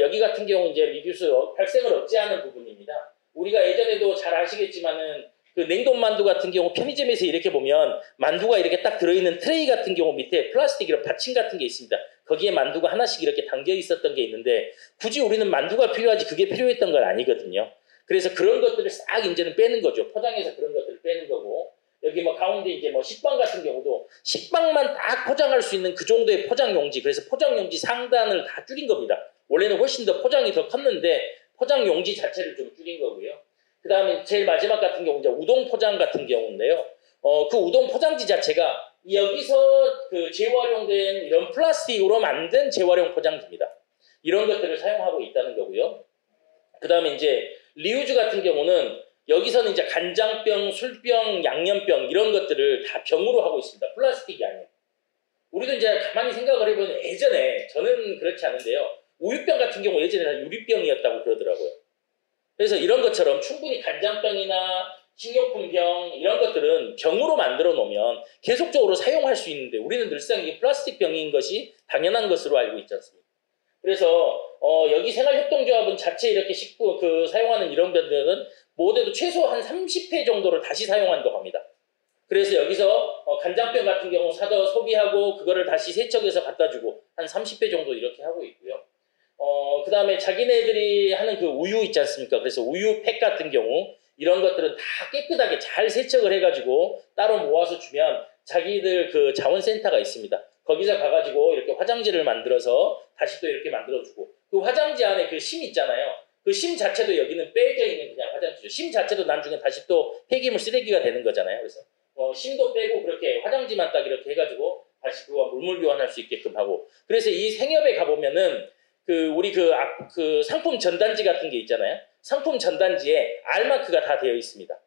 여기 같은 경우 이제 리듀스 발생을 억제하는 부분입니다. 우리가 예전에도 잘 아시겠지만은 그 냉동 만두 같은 경우 편의점에서 이렇게 보면 만두가 이렇게 딱 들어있는 트레이 같은 경우 밑에 플라스틱 이런 받침 같은 게 있습니다. 거기에 만두가 하나씩 이렇게 담겨 있었던 게 있는데 굳이 우리는 만두가 필요하지 그게 필요했던 건 아니거든요. 그래서 그런 것들을 싹 이제는 빼는 거죠. 포장해서 그런 것들을 빼는 거고 여기 뭐 가운데 이제 뭐 식빵 같은 경우도 식빵만 딱 포장할 수 있는 그 정도의 포장 용지 그래서 포장 용지 상단을 다 줄인 겁니다. 원래는 훨씬 더 포장이 더 컸는데 포장 용지 자체를 좀 줄인 거고요. 그 다음에 제일 마지막 같은 경우 이제 우동 포장 같은 경우인데요. 그 우동 포장지 자체가 여기서 그 재활용된 이런 플라스틱으로 만든 재활용 포장지입니다. 이런 것들을 사용하고 있다는 거고요. 그 다음에 이제 리유즈 같은 경우는 여기서는 이제 간장병, 술병, 양념병 이런 것들을 다 병으로 하고 있습니다. 플라스틱이 아니에요. 우리도 이제 가만히 생각을 해보면 예전에 저는 그렇지 않은데요. 우유병 같은 경우 예전에는 유리병이었다고 그러더라고요. 그래서 이런 것처럼 충분히 간장병이나 식료품병 이런 것들은 병으로 만들어 놓으면 계속적으로 사용할 수 있는데 우리는 늘상 이게 플라스틱 병인 것이 당연한 것으로 알고 있지 않습니까? 그래서 여기 생활협동조합은 자체 이렇게 사용하는 이런 병들은 모두도 최소 한 30회 정도를 다시 사용한다고 합니다. 그래서 여기서 간장병 같은 경우 사다 소비하고 그거를 다시 세척해서 갖다 주고 한 30배 정도 이렇게 하고 있고요. 그 다음에 자기네들이 하는 그 우유 있지 않습니까? 그래서 우유팩 같은 경우 이런 것들은 다 깨끗하게 잘 세척을 해가지고 따로 모아서 주면 자기들 그 자원센터가 있습니다. 거기서 가가지고 이렇게 화장지를 만들어서 다시 또 이렇게 만들어주고 그 화장지 안에 그 심 있잖아요. 그 심 자체도 여기는 빼져 있는 그냥 화장지죠. 심 자체도 나중에 다시 또 폐기물 쓰레기가 되는 거잖아요. 그래서 심도 빼고 그렇게 화장지만 딱 이렇게 해가지고 다시 그거 물물 교환할 수 있게끔 하고 그래서 이 생협에 가보면은 그 우리 그 상품 전단지 같은 게 있잖아요. 상품 전단지에 알마크가 다 되어 있습니다.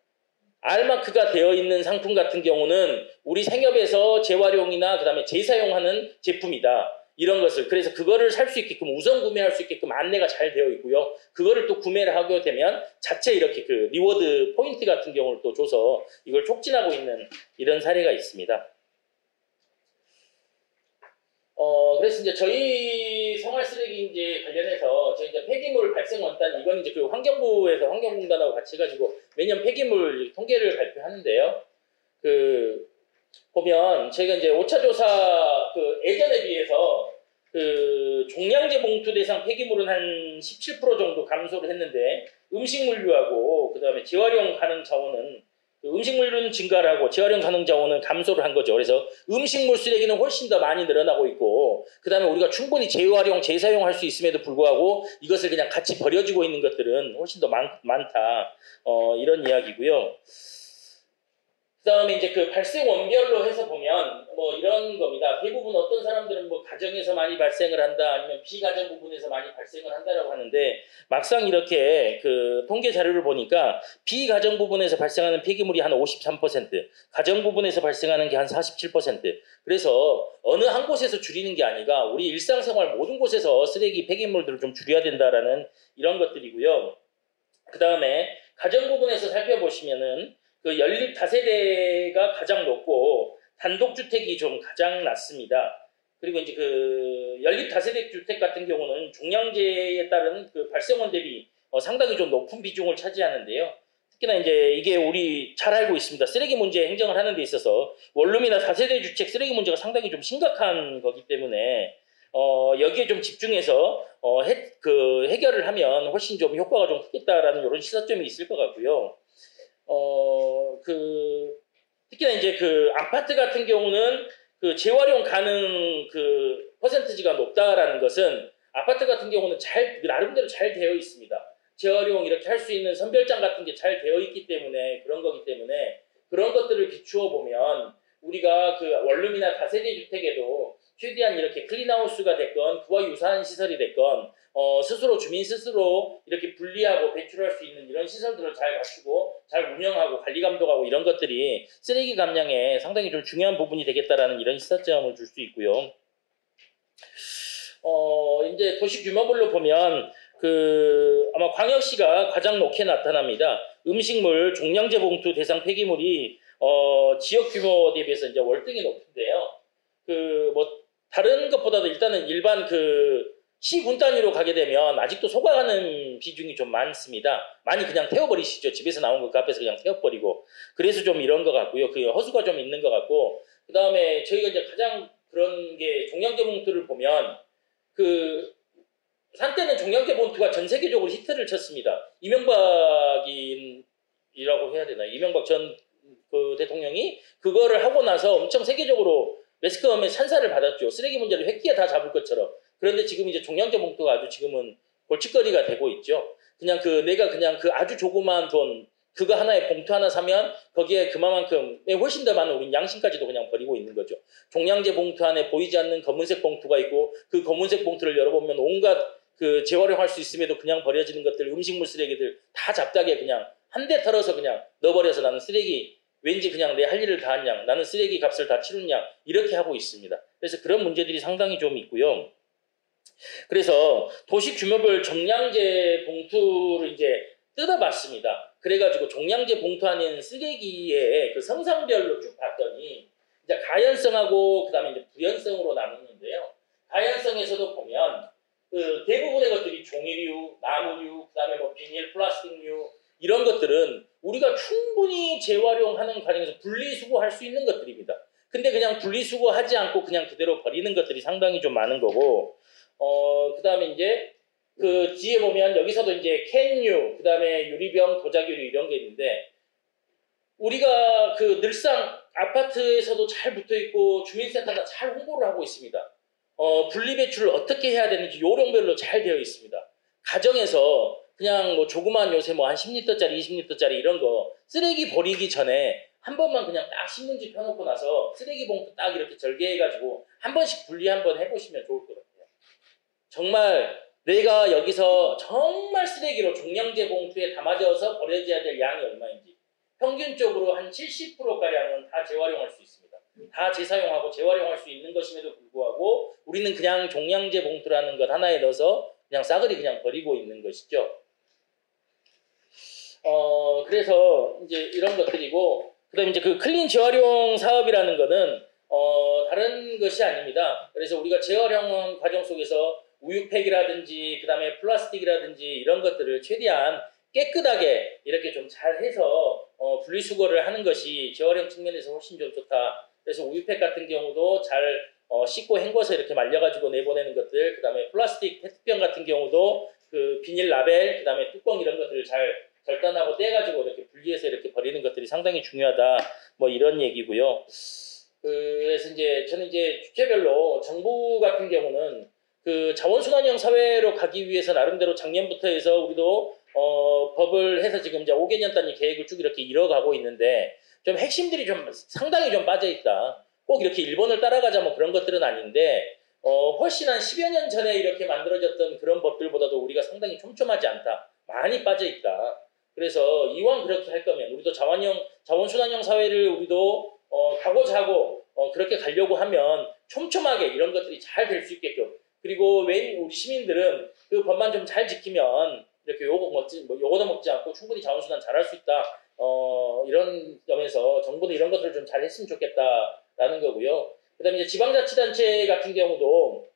알마크가 되어 있는 상품 같은 경우는 우리 생협에서 재활용이나 그다음에 재사용하는 제품이다. 이런 것을 그래서 그거를 살 수 있게끔 우선 구매할 수 있게끔 안내가 잘 되어 있고요. 그거를 또 구매를 하게 되면 자체 이렇게 그 리워드 포인트 같은 경우를 또 줘서 이걸 촉진하고 있는 이런 사례가 있습니다. 그래서 이제 저희 생활 쓰레기 이제 관련해서 저희 이제 폐기물 발생 원단 이건 이제 그 환경부에서 환경공단하고 같이 해가지고 매년 폐기물 통계를 발표하는데요. 그 보면 저희가 이제 5차 조사 그 예전에 비해서 그 종량제 봉투 대상 폐기물은 한 17% 정도 감소를 했는데 음식물류하고 그다음에 재활용 가능 자원은 음식물류는 증가를 하고 재활용 가능 자원은 감소를 한 거죠. 그래서 음식물 쓰레기는 훨씬 더 많이 늘어나고 있고 그다음에 우리가 충분히 재활용, 재사용할 수 있음에도 불구하고 이것을 그냥 같이 버려지고 있는 것들은 훨씬 더 많다. 이런 이야기고요. 그다음에 이제 그 발생 원별로 해서 보면 뭐 이런 겁니다. 대부분 어떤 사람들은 뭐 가정에서 많이 발생을 한다 아니면 비가정 부분에서 많이 발생을 한다라고 하는데 막상 이렇게 그 통계 자료를 보니까 비가정 부분에서 발생하는 폐기물이 한 53%, 가정 부분에서 발생하는 게 한 47%. 그래서 어느 한 곳에서 줄이는 게 아니라 우리 일상생활 모든 곳에서 쓰레기 폐기물들을 좀 줄여야 된다라는 이런 것들이고요. 그다음에 가정 부분에서 살펴보시면은 그 연립 다세대가 가장 높고 단독주택이 좀 가장 낮습니다. 그리고 이제 그 연립 다세대 주택 같은 경우는 종량제에 따른 그 발생원 대비 상당히 좀 높은 비중을 차지하는데요. 특히나 이제 이게 우리 잘 알고 있습니다. 쓰레기 문제 행정을 하는 데 있어서 원룸이나 다세대 주택 쓰레기 문제가 상당히 좀 심각한 거기 때문에 여기에 좀 집중해서 해결을 하면 훨씬 좀 효과가 좀 크겠다라는 이런 시사점이 있을 것 같고요. 특히나 이제 그 아파트 같은 경우는 그 재활용 가능 그 퍼센티지가 높다라는 것은 아파트 같은 경우는 나름대로 잘 되어 있습니다. 재활용 이렇게 할 수 있는 선별장 같은 게 잘 되어 있기 때문에 그런 거기 때문에 그런 것들을 비추어 보면 우리가 그 원룸이나 다세대 주택에도 최대한 이렇게 클린하우스가 됐건 그와 유사한 시설이 됐건 스스로 주민 스스로 이렇게 분리하고 배출할 수 있는 이런 시설들을 잘 갖추고 잘 운영하고 관리 감독하고 이런 것들이 쓰레기 감량에 상당히 좀 중요한 부분이 되겠다라는 이런 시사점을 줄 수 있고요. 이제 도시 규모별로 보면 아마 광역시가 가장 높게 나타납니다. 음식물 종량제 봉투 대상 폐기물이 지역 규모 대비해서 이제 월등히 높은데요. 다른 것보다도 일단은 일반 시군 단위로 가게 되면 아직도 소각하는 비중이 좀 많습니다. 많이 그냥 태워버리시죠. 집에서 나온 거 그 앞에서 그냥 태워버리고. 그래서 좀 이런 것 같고요. 허수가 좀 있는 것 같고. 그 다음에 저희가 이제 가장 그런 게 종량제 봉투를 보면 한때는 종량제 봉투가 전 세계적으로 히트를 쳤습니다. 이명박이라고 해야 되나? 이명박 전 대통령이 그거를 하고 나서 엄청 세계적으로 매스컴의 찬사를 받았죠. 쓰레기 문제를 획기에 다 잡을 것처럼. 그런데 지금 이제 종량제 봉투가 아주 지금은 골칫거리가 되고 있죠. 내가 그냥 아주 조그마한 돈, 그거 하나에 봉투 하나 사면 거기에 그만큼 훨씬 더 많은 우리 양심까지도 그냥 버리고 있는 거죠. 종량제 봉투 안에 보이지 않는 검은색 봉투가 있고 그 검은색 봉투를 열어보면 온갖 재활용할 수 있음에도 그냥 버려지는 것들, 음식물 쓰레기들 다 잡다하게 그냥 한 대 털어서 그냥 넣어버려서 나는 쓰레기 왠지 그냥 내 할 일을 다 한 양, 나는 쓰레기 값을 다 치른 양 이렇게 하고 있습니다. 그래서 그런 문제들이 상당히 좀 있고요. 그래서 도시 규모별 종량제 봉투를 이제 뜯어봤습니다. 그래가지고 종량제 봉투 안에 쓰레기의 성상별로 쭉 봤더니 이제 가연성하고 그다음에 이제 부연성으로 나누는데요. 가연성에서도 보면 대부분의 것들이 종이류, 나무류, 그다음에 비닐, 플라스틱류 이런 것들은 우리가 충분히 재활용하는 과정에서 분리수거할 수 있는 것들입니다. 근데 그냥 분리수거하지 않고 그냥 그대로 버리는 것들이 상당히 좀 많은 거고, 그다음에 이제 그 뒤에 보면 여기서도 이제 캔유, 그다음에 유리병, 도자기류 이런 게 있는데, 우리가 그 늘상 아파트에서도 잘 붙어 있고 주민센터가 잘 홍보를 하고 있습니다. 분리배출을 어떻게 해야 되는지 요령별로 잘 되어 있습니다. 가정에서 그냥 뭐 조그만 요새 뭐 한 10리터짜리, 20리터짜리 이런 거 쓰레기 버리기 전에 한 번만 그냥 딱 신문지 펴놓고 나서 쓰레기 봉투 딱 이렇게 절개해가지고 한 번씩 분리 한번 해보시면 좋을 것 같아요. 정말 내가 여기서 정말 쓰레기로 종량제 봉투에 담아져서 버려져야 될 양이 얼마인지 평균적으로 한 70%가량은 다 재활용할 수 있습니다. 다 재사용하고 재활용할 수 있는 것임에도 불구하고 우리는 그냥 종량제 봉투라는 것 하나에 넣어서 그냥 싸그리 그냥 버리고 있는 것이죠. 그래서 이제 이런 것들이고, 그다음에 이제 그 클린 재활용 사업이라는 거는 다른 것이 아닙니다. 그래서 우리가 재활용 과정 속에서 우유팩이라든지 그다음에 플라스틱이라든지 이런 것들을 최대한 깨끗하게 이렇게 좀 잘해서 분리수거를 하는 것이 재활용 측면에서 훨씬 좀 좋다. 그래서 우유팩 같은 경우도 잘 씻고 헹궈서 이렇게 말려가지고 내보내는 것들, 그다음에 플라스틱 페트병 같은 경우도 그 비닐 라벨, 그다음에 뚜껑 이런 것들을 잘 절단하고 떼가지고 이렇게 분리해서 이렇게 버리는 것들이 상당히 중요하다. 뭐 이런 얘기고요. 그래서 이제 저는 이제 주체별로 정부 같은 경우는 그 자원순환형 사회로 가기 위해서 나름대로 작년부터 해서 우리도 법을 해서 지금 이제 5개년 단위 계획을 쭉 이렇게 이뤄가고 있는데 좀 핵심들이 좀 상당히 좀 빠져 있다. 꼭 이렇게 일본을 따라가자 뭐 그런 것들은 아닌데 훨씬 한 10여 년 전에 이렇게 만들어졌던 그런 법들보다도 우리가 상당히 촘촘하지 않다. 많이 빠져 있다. 그래서 이왕 그렇게 할 거면 우리도 자원순환형 사회를 우리도 가고자 하고 그렇게 가려고 하면 촘촘하게 이런 것들이 잘 될 수 있게끔, 그리고 왜 우리 시민들은 그 법만 좀 잘 지키면 이렇게 요거도 먹지 않고 충분히 자원순환 잘할 수 있다. 이런 점에서 정부는 이런 것들을 좀 잘했으면 좋겠다라는 거고요. 그다음에 이제 지방자치단체 같은 경우도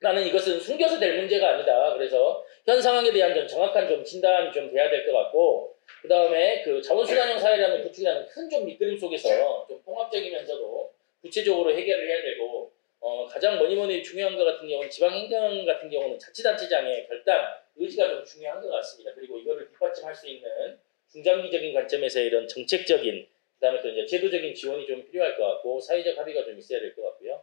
나는 이것은 숨겨서 될 문제가 아니다. 그래서 현 상황에 대한 좀 정확한 좀 진단이 좀 돼야 될 것 같고, 그 다음에 그 자원순환형 사회라는 구축이라는 큰 좀 밑그림 속에서 좀 통합적이면서도 구체적으로 해결을 해야 되고, 가장 뭐니 중요한 것 같은 경우는 지방행정 같은 경우는 자치단체장의 결단, 의지가 좀 중요한 것 같습니다. 그리고 이거를 뒷받침할 수 있는 중장기적인 관점에서 이런 정책적인, 그다음에 또 이제 제도적인 지원이 좀 필요할 것 같고 사회적 합의가 좀 있어야 될 것 같고요.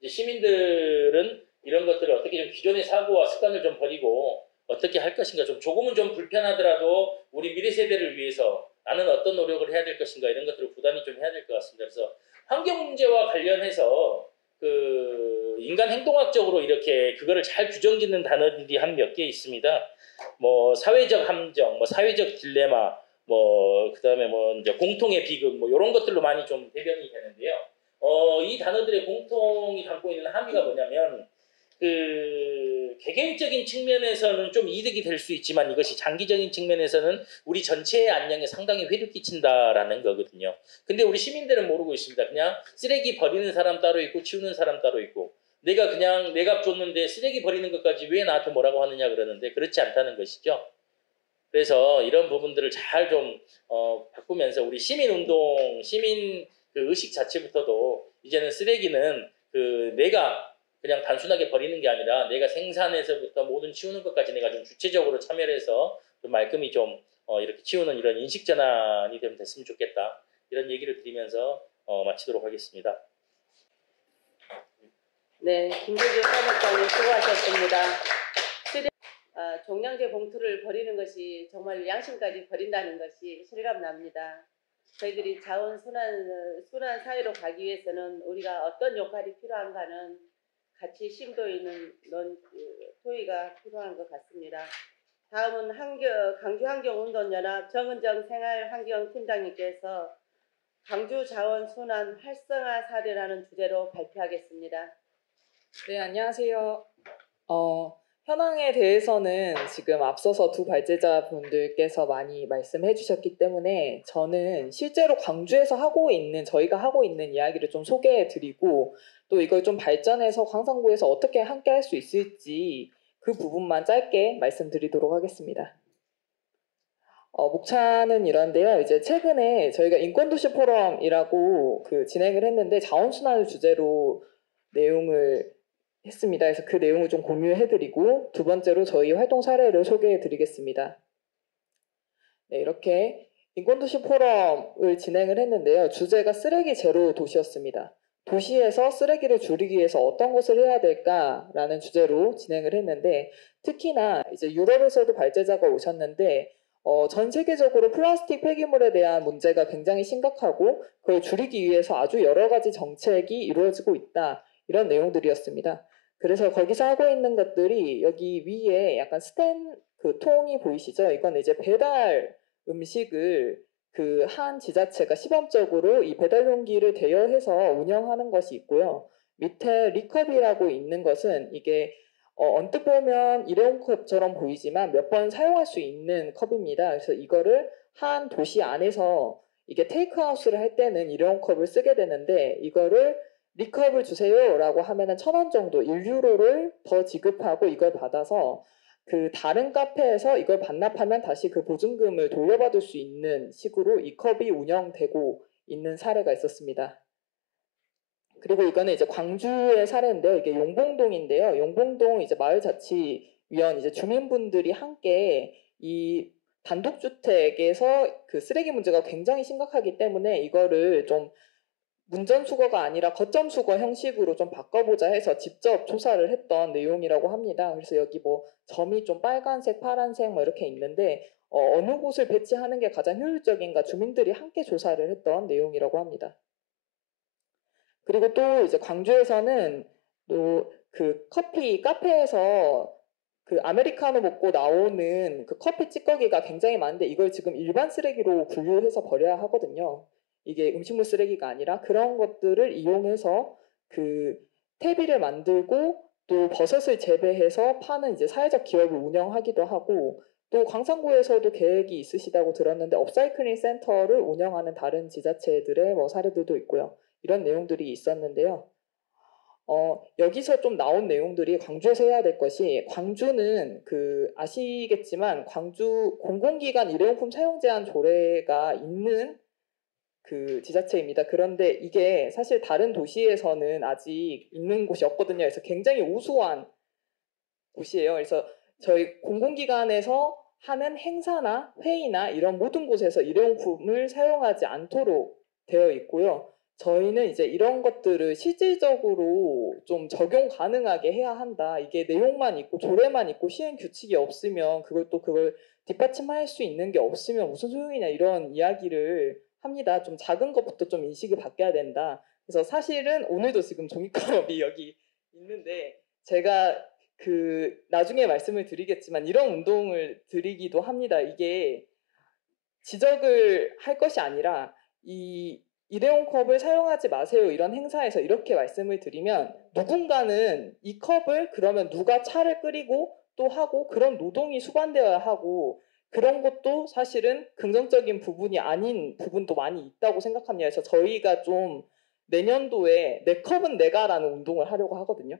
이제 시민들은 이런 것들을 어떻게 좀 기존의 사고와 습관을 좀 버리고 어떻게 할 것인가, 좀 조금은 좀 불편하더라도 우리 미래 세대를 위해서 나는 어떤 노력을 해야 될 것인가 이런 것들을 부단히 좀 해야 될 것 같습니다. 그래서 환경 문제와 관련해서 그 인간 행동학적으로 이렇게 그거를 잘 규정짓는 단어들이 한 몇 개 있습니다. 뭐 사회적 함정, 뭐 사회적 딜레마, 뭐 그다음에 뭐 이제 공통의 비극, 뭐 이런 것들로 많이 좀 대변이 되는데요. 이 단어들의 공통이 담고 있는 함의가 뭐냐면 그 개개인적인 측면에서는 좀 이득이 될 수 있지만 이것이 장기적인 측면에서는 우리 전체의 안녕에 상당히 회를 끼친다라는 거거든요. 근데 우리 시민들은 모르고 있습니다. 그냥 쓰레기 버리는 사람 따로 있고 치우는 사람 따로 있고, 내가 그냥 내가 줬는데 쓰레기 버리는 것까지 왜 나한테 뭐라고 하느냐 그러는데 그렇지 않다는 것이죠. 그래서 이런 부분들을 잘 좀 바꾸면서 우리 시민운동, 시민 그 의식 자체부터도 이제는 쓰레기는 그 내가 그냥 단순하게 버리는 게 아니라 내가 생산에서부터 모든 치우는 것까지 내가 좀 주체적으로 참여를 해서 좀 말끔히 좀 이렇게 치우는 이런 인식 전환이 좀 됐으면 좋겠다. 이런 얘기를 드리면서 마치도록 하겠습니다. 네, 김재규 사무장님 수고하셨습니다. 종량제 봉투를 버리는 것이 정말 양심까지 버린다는 것이 실감납니다. 저희들이 자원순환 사회로 가기 위해서는 우리가 어떤 역할이 필요한가는 같이 심도 있는 토의가 필요한 것 같습니다. 다음은 강주환경운동연합 정은정 생활환경팀장님께서 강주자원순환 활성화 사례라는 주제로 발표하겠습니다. 네, 안녕하세요. 현황에 대해서는 지금 앞서서 두 발제자분들께서 많이 말씀해 주셨기 때문에 저는 실제로 광주에서 저희가 하고 있는 이야기를 좀 소개해 드리고 또 이걸 좀 발전해서 광산구에서 어떻게 함께 할 수 있을지 그 부분만 짧게 말씀드리도록 하겠습니다. 목차는 이런데요. 이제 최근에 저희가 인권도시 포럼이라고 진행을 했는데 자원순환을 주제로 내용을 했습니다. 그래서 그 내용을 좀 공유해드리고 두 번째로 저희 활동 사례를 소개해드리겠습니다. 네, 이렇게 인권도시 포럼을 진행을 했는데요. 주제가 쓰레기 제로 도시였습니다. 도시에서 쓰레기를 줄이기 위해서 어떤 것을 해야 될까라는 주제로 진행을 했는데 특히나 이제 유럽에서도 발제자가 오셨는데 전 세계적으로 플라스틱 폐기물에 대한 문제가 굉장히 심각하고 그걸 줄이기 위해서 아주 여러 가지 정책이 이루어지고 있다. 이런 내용들이었습니다. 그래서 거기서 하고 있는 것들이 여기 위에 약간 통이 보이시죠? 이건 이제 배달 음식을 한 지자체가 시범적으로 이 배달 용기를 대여해서 운영하는 것이 있고요. 밑에 리컵이라고 있는 것은 이게 언뜻 보면 일회용 컵처럼 보이지만 몇 번 사용할 수 있는 컵입니다. 그래서 이거를 한 도시 안에서 이게 테이크아웃을 할 때는 일회용 컵을 쓰게 되는데 이거를 리컵을 주세요라고 하면은 1,000원 정도 1유로를 더 지급하고 이걸 받아서 다른 카페에서 이걸 반납하면 다시 그 보증금을 돌려받을 수 있는 식으로 이 컵이 운영되고 있는 사례가 있었습니다. 그리고 이거는 이제 광주의 사례인데요. 이게 용봉동인데요. 용봉동 이제 마을자치위원 이제 주민분들이 함께 이 단독주택에서 쓰레기 문제가 굉장히 심각하기 때문에 이거를 좀 문전수거가 아니라 거점수거 형식으로 좀 바꿔보자 해서 직접 조사를 했던 내용이라고 합니다. 그래서 여기 점이 좀 빨간색, 파란색 이렇게 있는데 어느 곳을 배치하는 게 가장 효율적인가 주민들이 함께 조사를 했던 내용이라고 합니다. 그리고 또 이제 광주에서는 또 커피 카페에서 아메리카노 먹고 나오는 커피 찌꺼기가 굉장히 많은데 이걸 지금 일반 쓰레기로 분류해서 버려야 하거든요. 이게 음식물 쓰레기가 아니라 그런 것들을 이용해서 퇴비를 만들고 또 버섯을 재배해서 파는 이제 사회적 기업을 운영하기도 하고 또 광산구에서도 계획이 있으시다고 들었는데 업사이클링 센터를 운영하는 다른 지자체들의 사례들도 있고요. 이런 내용들이 있었는데요. 여기서 좀 나온 내용들이 광주에서 해야 될 것이 광주는 아시겠지만 광주 공공기관 일회용품 사용 제한 조례가 있는 지자체입니다. 그런데 이게 사실 다른 도시에서는 아직 있는 곳이 없거든요. 그래서 굉장히 우수한 곳이에요. 그래서 저희 공공기관에서 하는 행사나 회의나 이런 모든 곳에서 일회용품을 사용하지 않도록 되어 있고요. 저희는 이제 이런 것들을 실질적으로 좀 적용 가능하게 해야 한다. 이게 내용만 있고 조례만 있고 시행 규칙이 없으면 그걸 뒷받침할 수 있는 게 없으면 무슨 소용이냐 이런 이야기를 합니다. 좀 작은 것부터 좀 인식이 바뀌어야 된다. 그래서 사실은 오늘도 지금 종이컵이 여기 있는데 제가 나중에 말씀을 드리겠지만 이런 운동을 드리기도 합니다. 이게 지적을 할 것이 아니라 이 일회용 컵을 사용하지 마세요. 이런 행사에서 이렇게 말씀을 드리면 누군가는 이 컵을 그러면 누가 차를 끓이고 또 하고 그런 노동이 수반되어야 하고 그런 것도 사실은 긍정적인 부분이 아닌 부분도 많이 있다고 생각합니다. 그래서 저희가 좀 내년도에 내 컵은 내가라는 운동을 하려고 하거든요.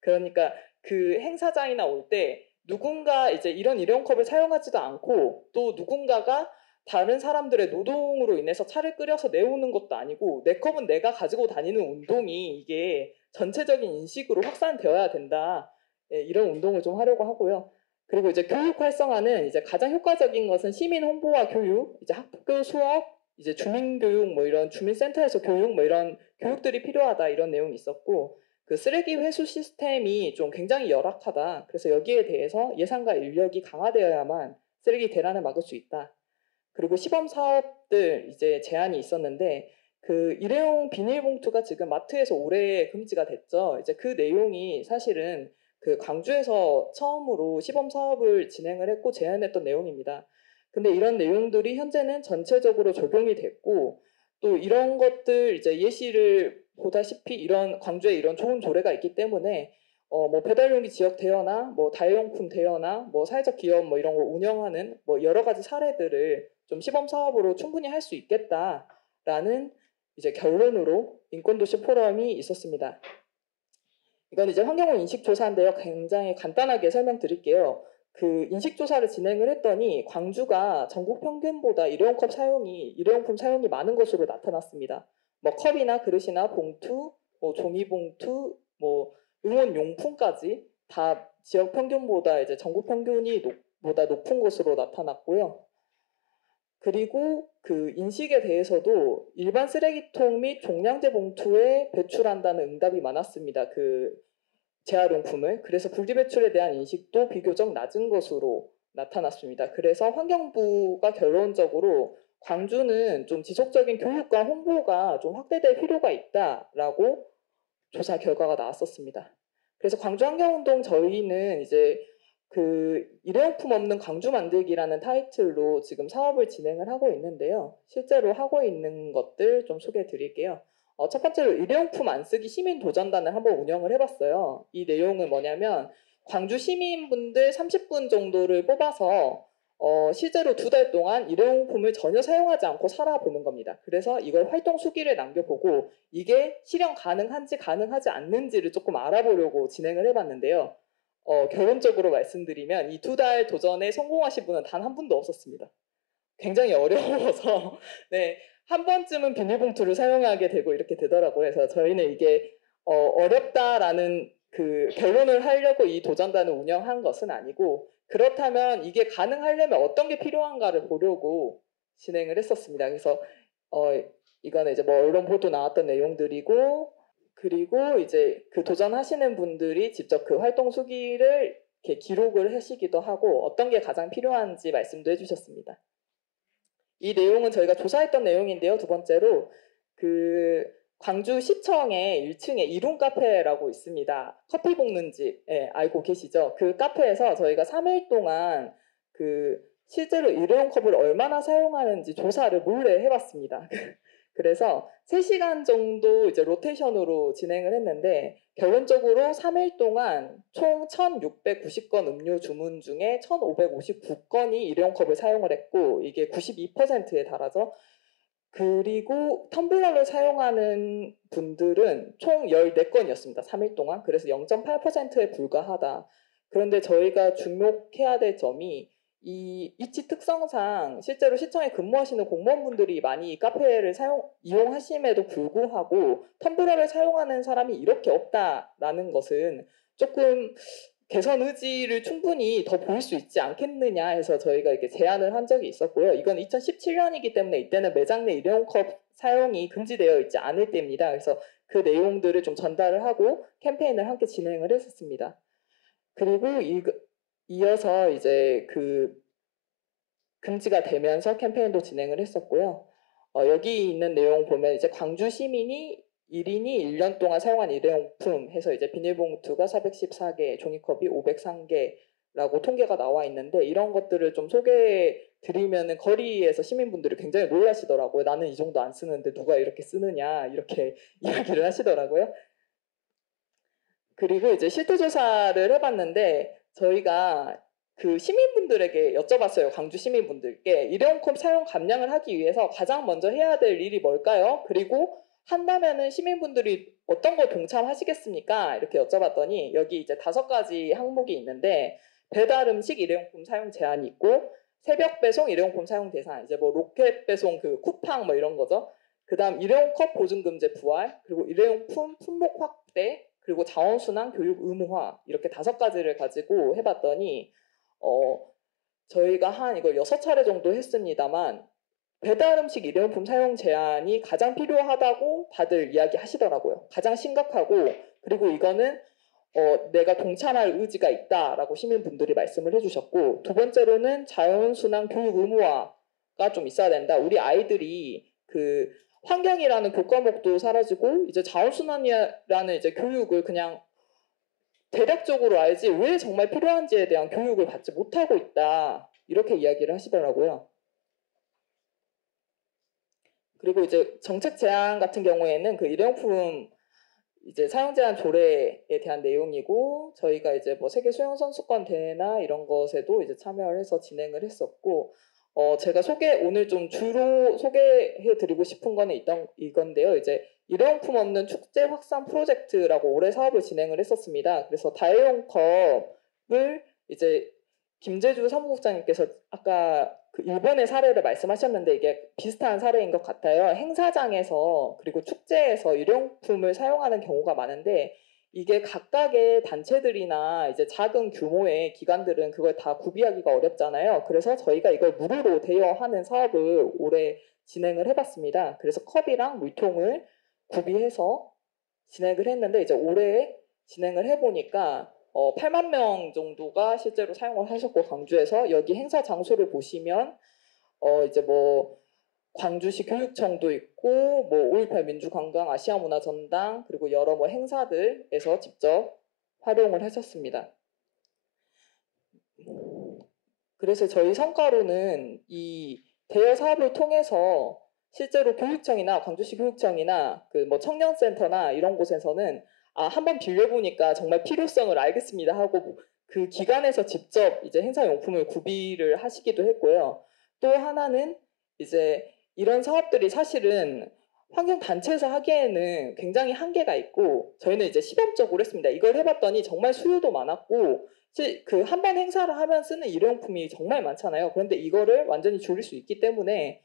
그러니까 행사장이나 올 때 누군가 이제 이런 일회용 컵을 사용하지도 않고 또 누군가가 다른 사람들의 노동으로 인해서 차를 끓여서 내오는 것도 아니고 내 컵은 내가 가지고 다니는 운동이 이게 전체적인 인식으로 확산되어야 된다. 네, 이런 운동을 좀 하려고 하고요. 그리고 이제 교육 활성화는 이제 가장 효과적인 것은 시민 홍보와 교육, 이제 학교 수업, 이제 주민 교육 이런 주민센터에서 교육 이런 교육들이 필요하다 이런 내용이 있었고 쓰레기 회수 시스템이 좀 굉장히 열악하다. 그래서 여기에 대해서 예산과 인력이 강화되어야만 쓰레기 대란을 막을 수 있다. 그리고 시범 사업들 이제 제안이 있었는데 일회용 비닐봉투가 지금 마트에서 올해 금지가 됐죠. 이제 그 내용이 사실은 광주에서 처음으로 시범 사업을 진행을 했고 제안했던 내용입니다. 근데 이런 내용들이 현재는 전체적으로 적용이 됐고 또 이런 것들 이제 예시를 보다시피 이런 광주에 이런 좋은 조례가 있기 때문에 배달용기 지역 대여나 다회용품 대여나 사회적 기업 이런 걸 운영하는 여러 가지 사례들을 좀 시범 사업으로 충분히 할 수 있겠다라는 이제 결론으로 인권도시 포럼이 있었습니다. 이건 이제 환경부 인식조사인데요. 굉장히 간단하게 설명드릴게요. 그 인식조사를 진행을 했더니 광주가 전국 평균보다 일회용품 사용이 많은 것으로 나타났습니다. 뭐 컵이나 그릇이나 봉투, 뭐 종이봉투, 뭐 응원용품까지 다 지역 평균보다 이제 전국 평균이 보다 높은 것으로 나타났고요. 그리고 그 인식에 대해서도 일반 쓰레기통 및 종량제 봉투에 배출한다는 응답이 많았습니다. 그 재활용품을. 그래서 분리배출에 대한 인식도 비교적 낮은 것으로 나타났습니다. 그래서 환경부가 결론적으로 광주는 좀 지속적인 교육과 홍보가 좀 확대될 필요가 있다라고 조사 결과가 나왔었습니다. 그래서 광주환경운동 저희는 이제 그 일회용품 없는 광주 만들기라는 타이틀로 지금 사업을 진행을 하고 있는데요. 실제로 하고 있는 것들 좀 소개해 드릴게요. 첫 번째로 일회용품 안 쓰기 시민 도전단을 한번 운영을 해봤어요. 이 내용은 뭐냐면 광주 시민분들 30분 정도를 뽑아서 실제로 2달 동안 일회용품을 전혀 사용하지 않고 살아보는 겁니다. 그래서 이걸 활동 수기를 남겨보고 이게 실현 가능한지 가능하지 않는지를 조금 알아보려고 진행을 해봤는데요. 결론적으로 말씀드리면 이 2달 도전에 성공하신 분은 단 한 분도 없었습니다. 굉장히 어려워서 네, 한 번쯤은 비닐봉투를 사용하게 되고 이렇게 되더라고요. 그래서 저희는 이게 어렵다라는 그 결론을 하려고 이 도전단을 운영한 것은 아니고 그렇다면 이게 가능하려면 어떤 게 필요한가를 보려고 진행을 했었습니다. 그래서 이거는 이제 뭐 언론 보도 나왔던 내용들이고 그리고 이제 그 도전하시는 분들이 직접 그 활동 수기를 이렇게 기록을 하시기도 하고 어떤 게 가장 필요한지 말씀도 해주셨습니다. 이 내용은 저희가 조사했던 내용인데요. 두 번째로 그 광주시청에 1층에 이룸 카페라고 있습니다. 커피 볶는 집 알고 계시죠? 그 카페에서 저희가 3일 동안 그 실제로 일회용 컵을 얼마나 사용하는지 조사를 몰래 해봤습니다. 그래서 3시간 정도 이제 로테이션으로 진행을 했는데 결론적으로 3일 동안 총 1,690건 음료 주문 중에 1,559건이 일회용컵을 사용을 했고 이게 92%에 달하죠. 그리고 텀블러를 사용하는 분들은 총 14건이었습니다. 3일 동안. 그래서 0.8%에 불과하다. 그런데 저희가 주목해야 될 점이 이 위치 특성상 실제로 시청에 근무하시는 공무원분들이 많이 이 카페를 이용하심에도 불구하고 텀블러를 사용하는 사람이 이렇게 없다라는 것은 조금 개선 의지를 충분히 더 보일 수 있지 않겠느냐 해서 저희가 이렇게 제안을 한 적이 있었고요. 이건 2017년이기 때문에 이때는 매장 내 일회용컵 사용이 금지되어 있지 않을 때입니다. 그래서 그 내용들을 좀 전달을 하고 캠페인을 함께 진행을 했었습니다. 그리고 이어서 이제 그 금지가 되면서 캠페인도 진행을 했었고요. 여기 있는 내용 보면 이제 광주 시민이 1인이 1년 동안 사용한 일회용품 해서 이제 비닐봉투가 414개, 종이컵이 503개라고 통계가 나와 있는데 이런 것들을 좀 소개해 드리면은 거리에서 시민분들이 굉장히 놀라시더라고요. 나는 이 정도 안 쓰는데 누가 이렇게 쓰느냐 이렇게 이야기를 하시더라고요. 그리고 이제 실태조사를 해봤는데 저희가 그 시민분들에게 여쭤봤어요. 광주 시민분들께 일회용컵 사용 감량을 하기 위해서 가장 먼저 해야 될 일이 뭘까요? 그리고 한다면은 시민분들이 어떤 거 동참하시겠습니까? 이렇게 여쭤봤더니 여기 이제 5가지 항목이 있는데 배달 음식 일회용품 사용 제한이 있고 새벽 배송 일회용품 사용 대상 이제 뭐 로켓 배송 그 쿠팡 뭐 이런 거죠. 그다음 일회용컵 보증금제 부활 그리고 일회용품 품목 확대 그리고 자원순환 교육 의무화 이렇게 5가지를 가지고 해봤더니 저희가 한 이걸 6차례 정도 했습니다만 배달 음식 일회용품 사용 제한이 가장 필요하다고 다들 이야기하시더라고요. 가장 심각하고 그리고 이거는 내가 동참할 의지가 있다라고 시민분들이 말씀을 해주셨고 두 번째로는 자원순환 교육 의무화가 좀 있어야 된다. 우리 아이들이 그 환경이라는 교과목도 사라지고 이제 자원순환이라는 이제 교육을 그냥 대략적으로 알지 왜 정말 필요한지에 대한 교육을 받지 못하고 있다. 이렇게 이야기를 하시더라고요. 그리고 이제 정책 제안 같은 경우에는 그 일회용품 이제 사용 제한 조례에 대한 내용이고 저희가 이제 뭐 세계 수영 선수권 대회나 이런 것에도 이제 참여를 해서 진행을 했었고 제가 오늘 좀 주로 소개해드리고 싶은 거는 이건데요. 이제 일회용품 없는 축제 확산 프로젝트라고 올해 사업을 진행을 했었습니다. 그래서 다회용 컵을 이제 김재주 사무국장님께서 아까 그 일본의 사례를 말씀하셨는데 이게 비슷한 사례인 것 같아요. 행사장에서 그리고 축제에서 일용품을 사용하는 경우가 많은데 이게 각각의 단체들이나 이제 작은 규모의 기관들은 그걸 다 구비하기가 어렵잖아요. 그래서 저희가 이걸 무료로 대여하는 사업을 올해 진행을 해봤습니다. 그래서 컵이랑 물통을 구비해서 진행을 했는데 이제 올해 진행을 해보니까 8만 명 정도가 실제로 사용을 하셨고 광주에서 여기 행사 장소를 보시면 이제 뭐 광주시 교육청도 있고 뭐 5.18 민주관광 아시아문화전당 그리고 여러 뭐 행사들에서 직접 활용을 하셨습니다. 그래서 저희 성과로는 이 대여 사업을 통해서 실제로 교육청이나 광주시 교육청이나 그 뭐 청년센터나 이런 곳에서는 한번 빌려보니까 정말 필요성을 알겠습니다 하고 그 기관에서 직접 이제 행사용품을 구비를 하시기도 했고요. 또 하나는 이제 이런 사업들이 사실은 환경단체에서 하기에는 굉장히 한계가 있고 저희는 이제 시범적으로 했습니다. 이걸 해봤더니 정말 수요도 많았고 그 한 번 행사를 하면 쓰는 일회용품이 정말 많잖아요. 그런데 이거를 완전히 줄일 수 있기 때문에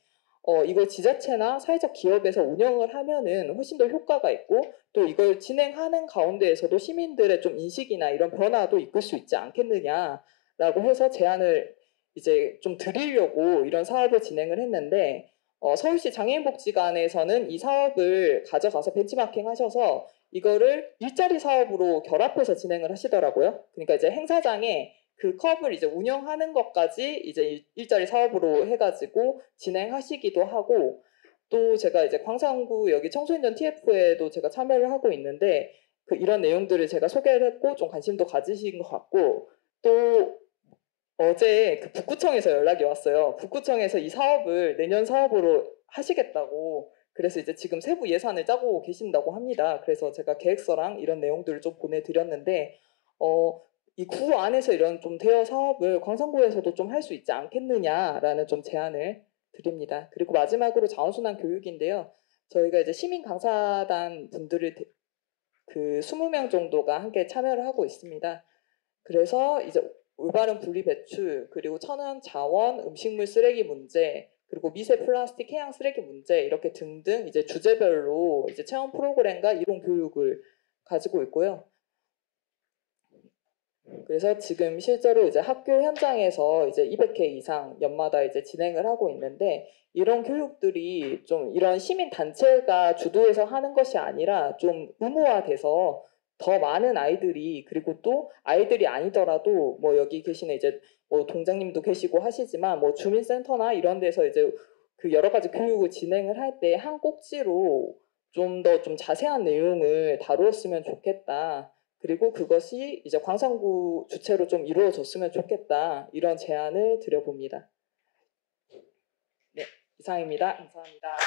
이걸 지자체나 사회적 기업에서 운영을 하면은 훨씬 더 효과가 있고 또 이걸 진행하는 가운데에서도 시민들의 좀 인식이나 이런 변화도 이끌 수 있지 않겠느냐라고 해서 제안을 이제 좀 드리려고 이런 사업을 진행을 했는데 서울시 장애인복지관에서는 이 사업을 가져가서 벤치마킹 하셔서 이거를 일자리 사업으로 결합해서 진행을 하시더라고요. 그러니까 이제 행사장에 그 컵을 이제 운영하는 것까지 이제 일자리 사업으로 해가지고 진행하시기도 하고 또 제가 이제 광산구 여기 청소년전 TF에도 제가 참여를 하고 있는데 그 이런 내용들을 제가 소개를 했고 좀 관심도 가지신 것 같고 또 어제 그 북구청에서 연락이 왔어요. 북구청에서 이 사업을 내년 사업으로 하시겠다고 그래서 이제 지금 세부 예산을 짜고 계신다고 합니다. 그래서 제가 계획서랑 이런 내용들을 좀 보내드렸는데 이 구 안에서 이런 좀 대여 사업을 광산구에서도 좀 할 수 있지 않겠느냐라는 좀 제안을 드립니다. 그리고 마지막으로 자원순환 교육인데요. 저희가 이제 시민 강사단 분들을 그 20명 정도가 함께 참여를 하고 있습니다. 그래서 이제 올바른 분리 배출 그리고 천연 자원 음식물 쓰레기 문제 그리고 미세 플라스틱 해양 쓰레기 문제 이렇게 등등 이제 주제별로 이제 체험 프로그램과 이론 교육을 가지고 있고요. 그래서 지금 실제로 이제 학교 현장에서 이제 200회 이상 연마다 이제 진행을 하고 있는데 이런 교육들이 좀 이런 시민 단체가 주도해서 하는 것이 아니라 좀 의무화돼서 더 많은 아이들이 그리고 또 아이들이 아니더라도 뭐 여기 계시는 이제 뭐 동장님도 계시고 하시지만 뭐 주민센터나 이런 데서 이제 그 여러 가지 교육을 진행을 할 때 한 꼭지로 좀 더 좀 자세한 내용을 다루었으면 좋겠다. 그리고 그것이 이제 광산구 주체로 좀 이루어졌으면 좋겠다. 이런 제안을 드려봅니다. 네, 이상입니다. 감사합니다.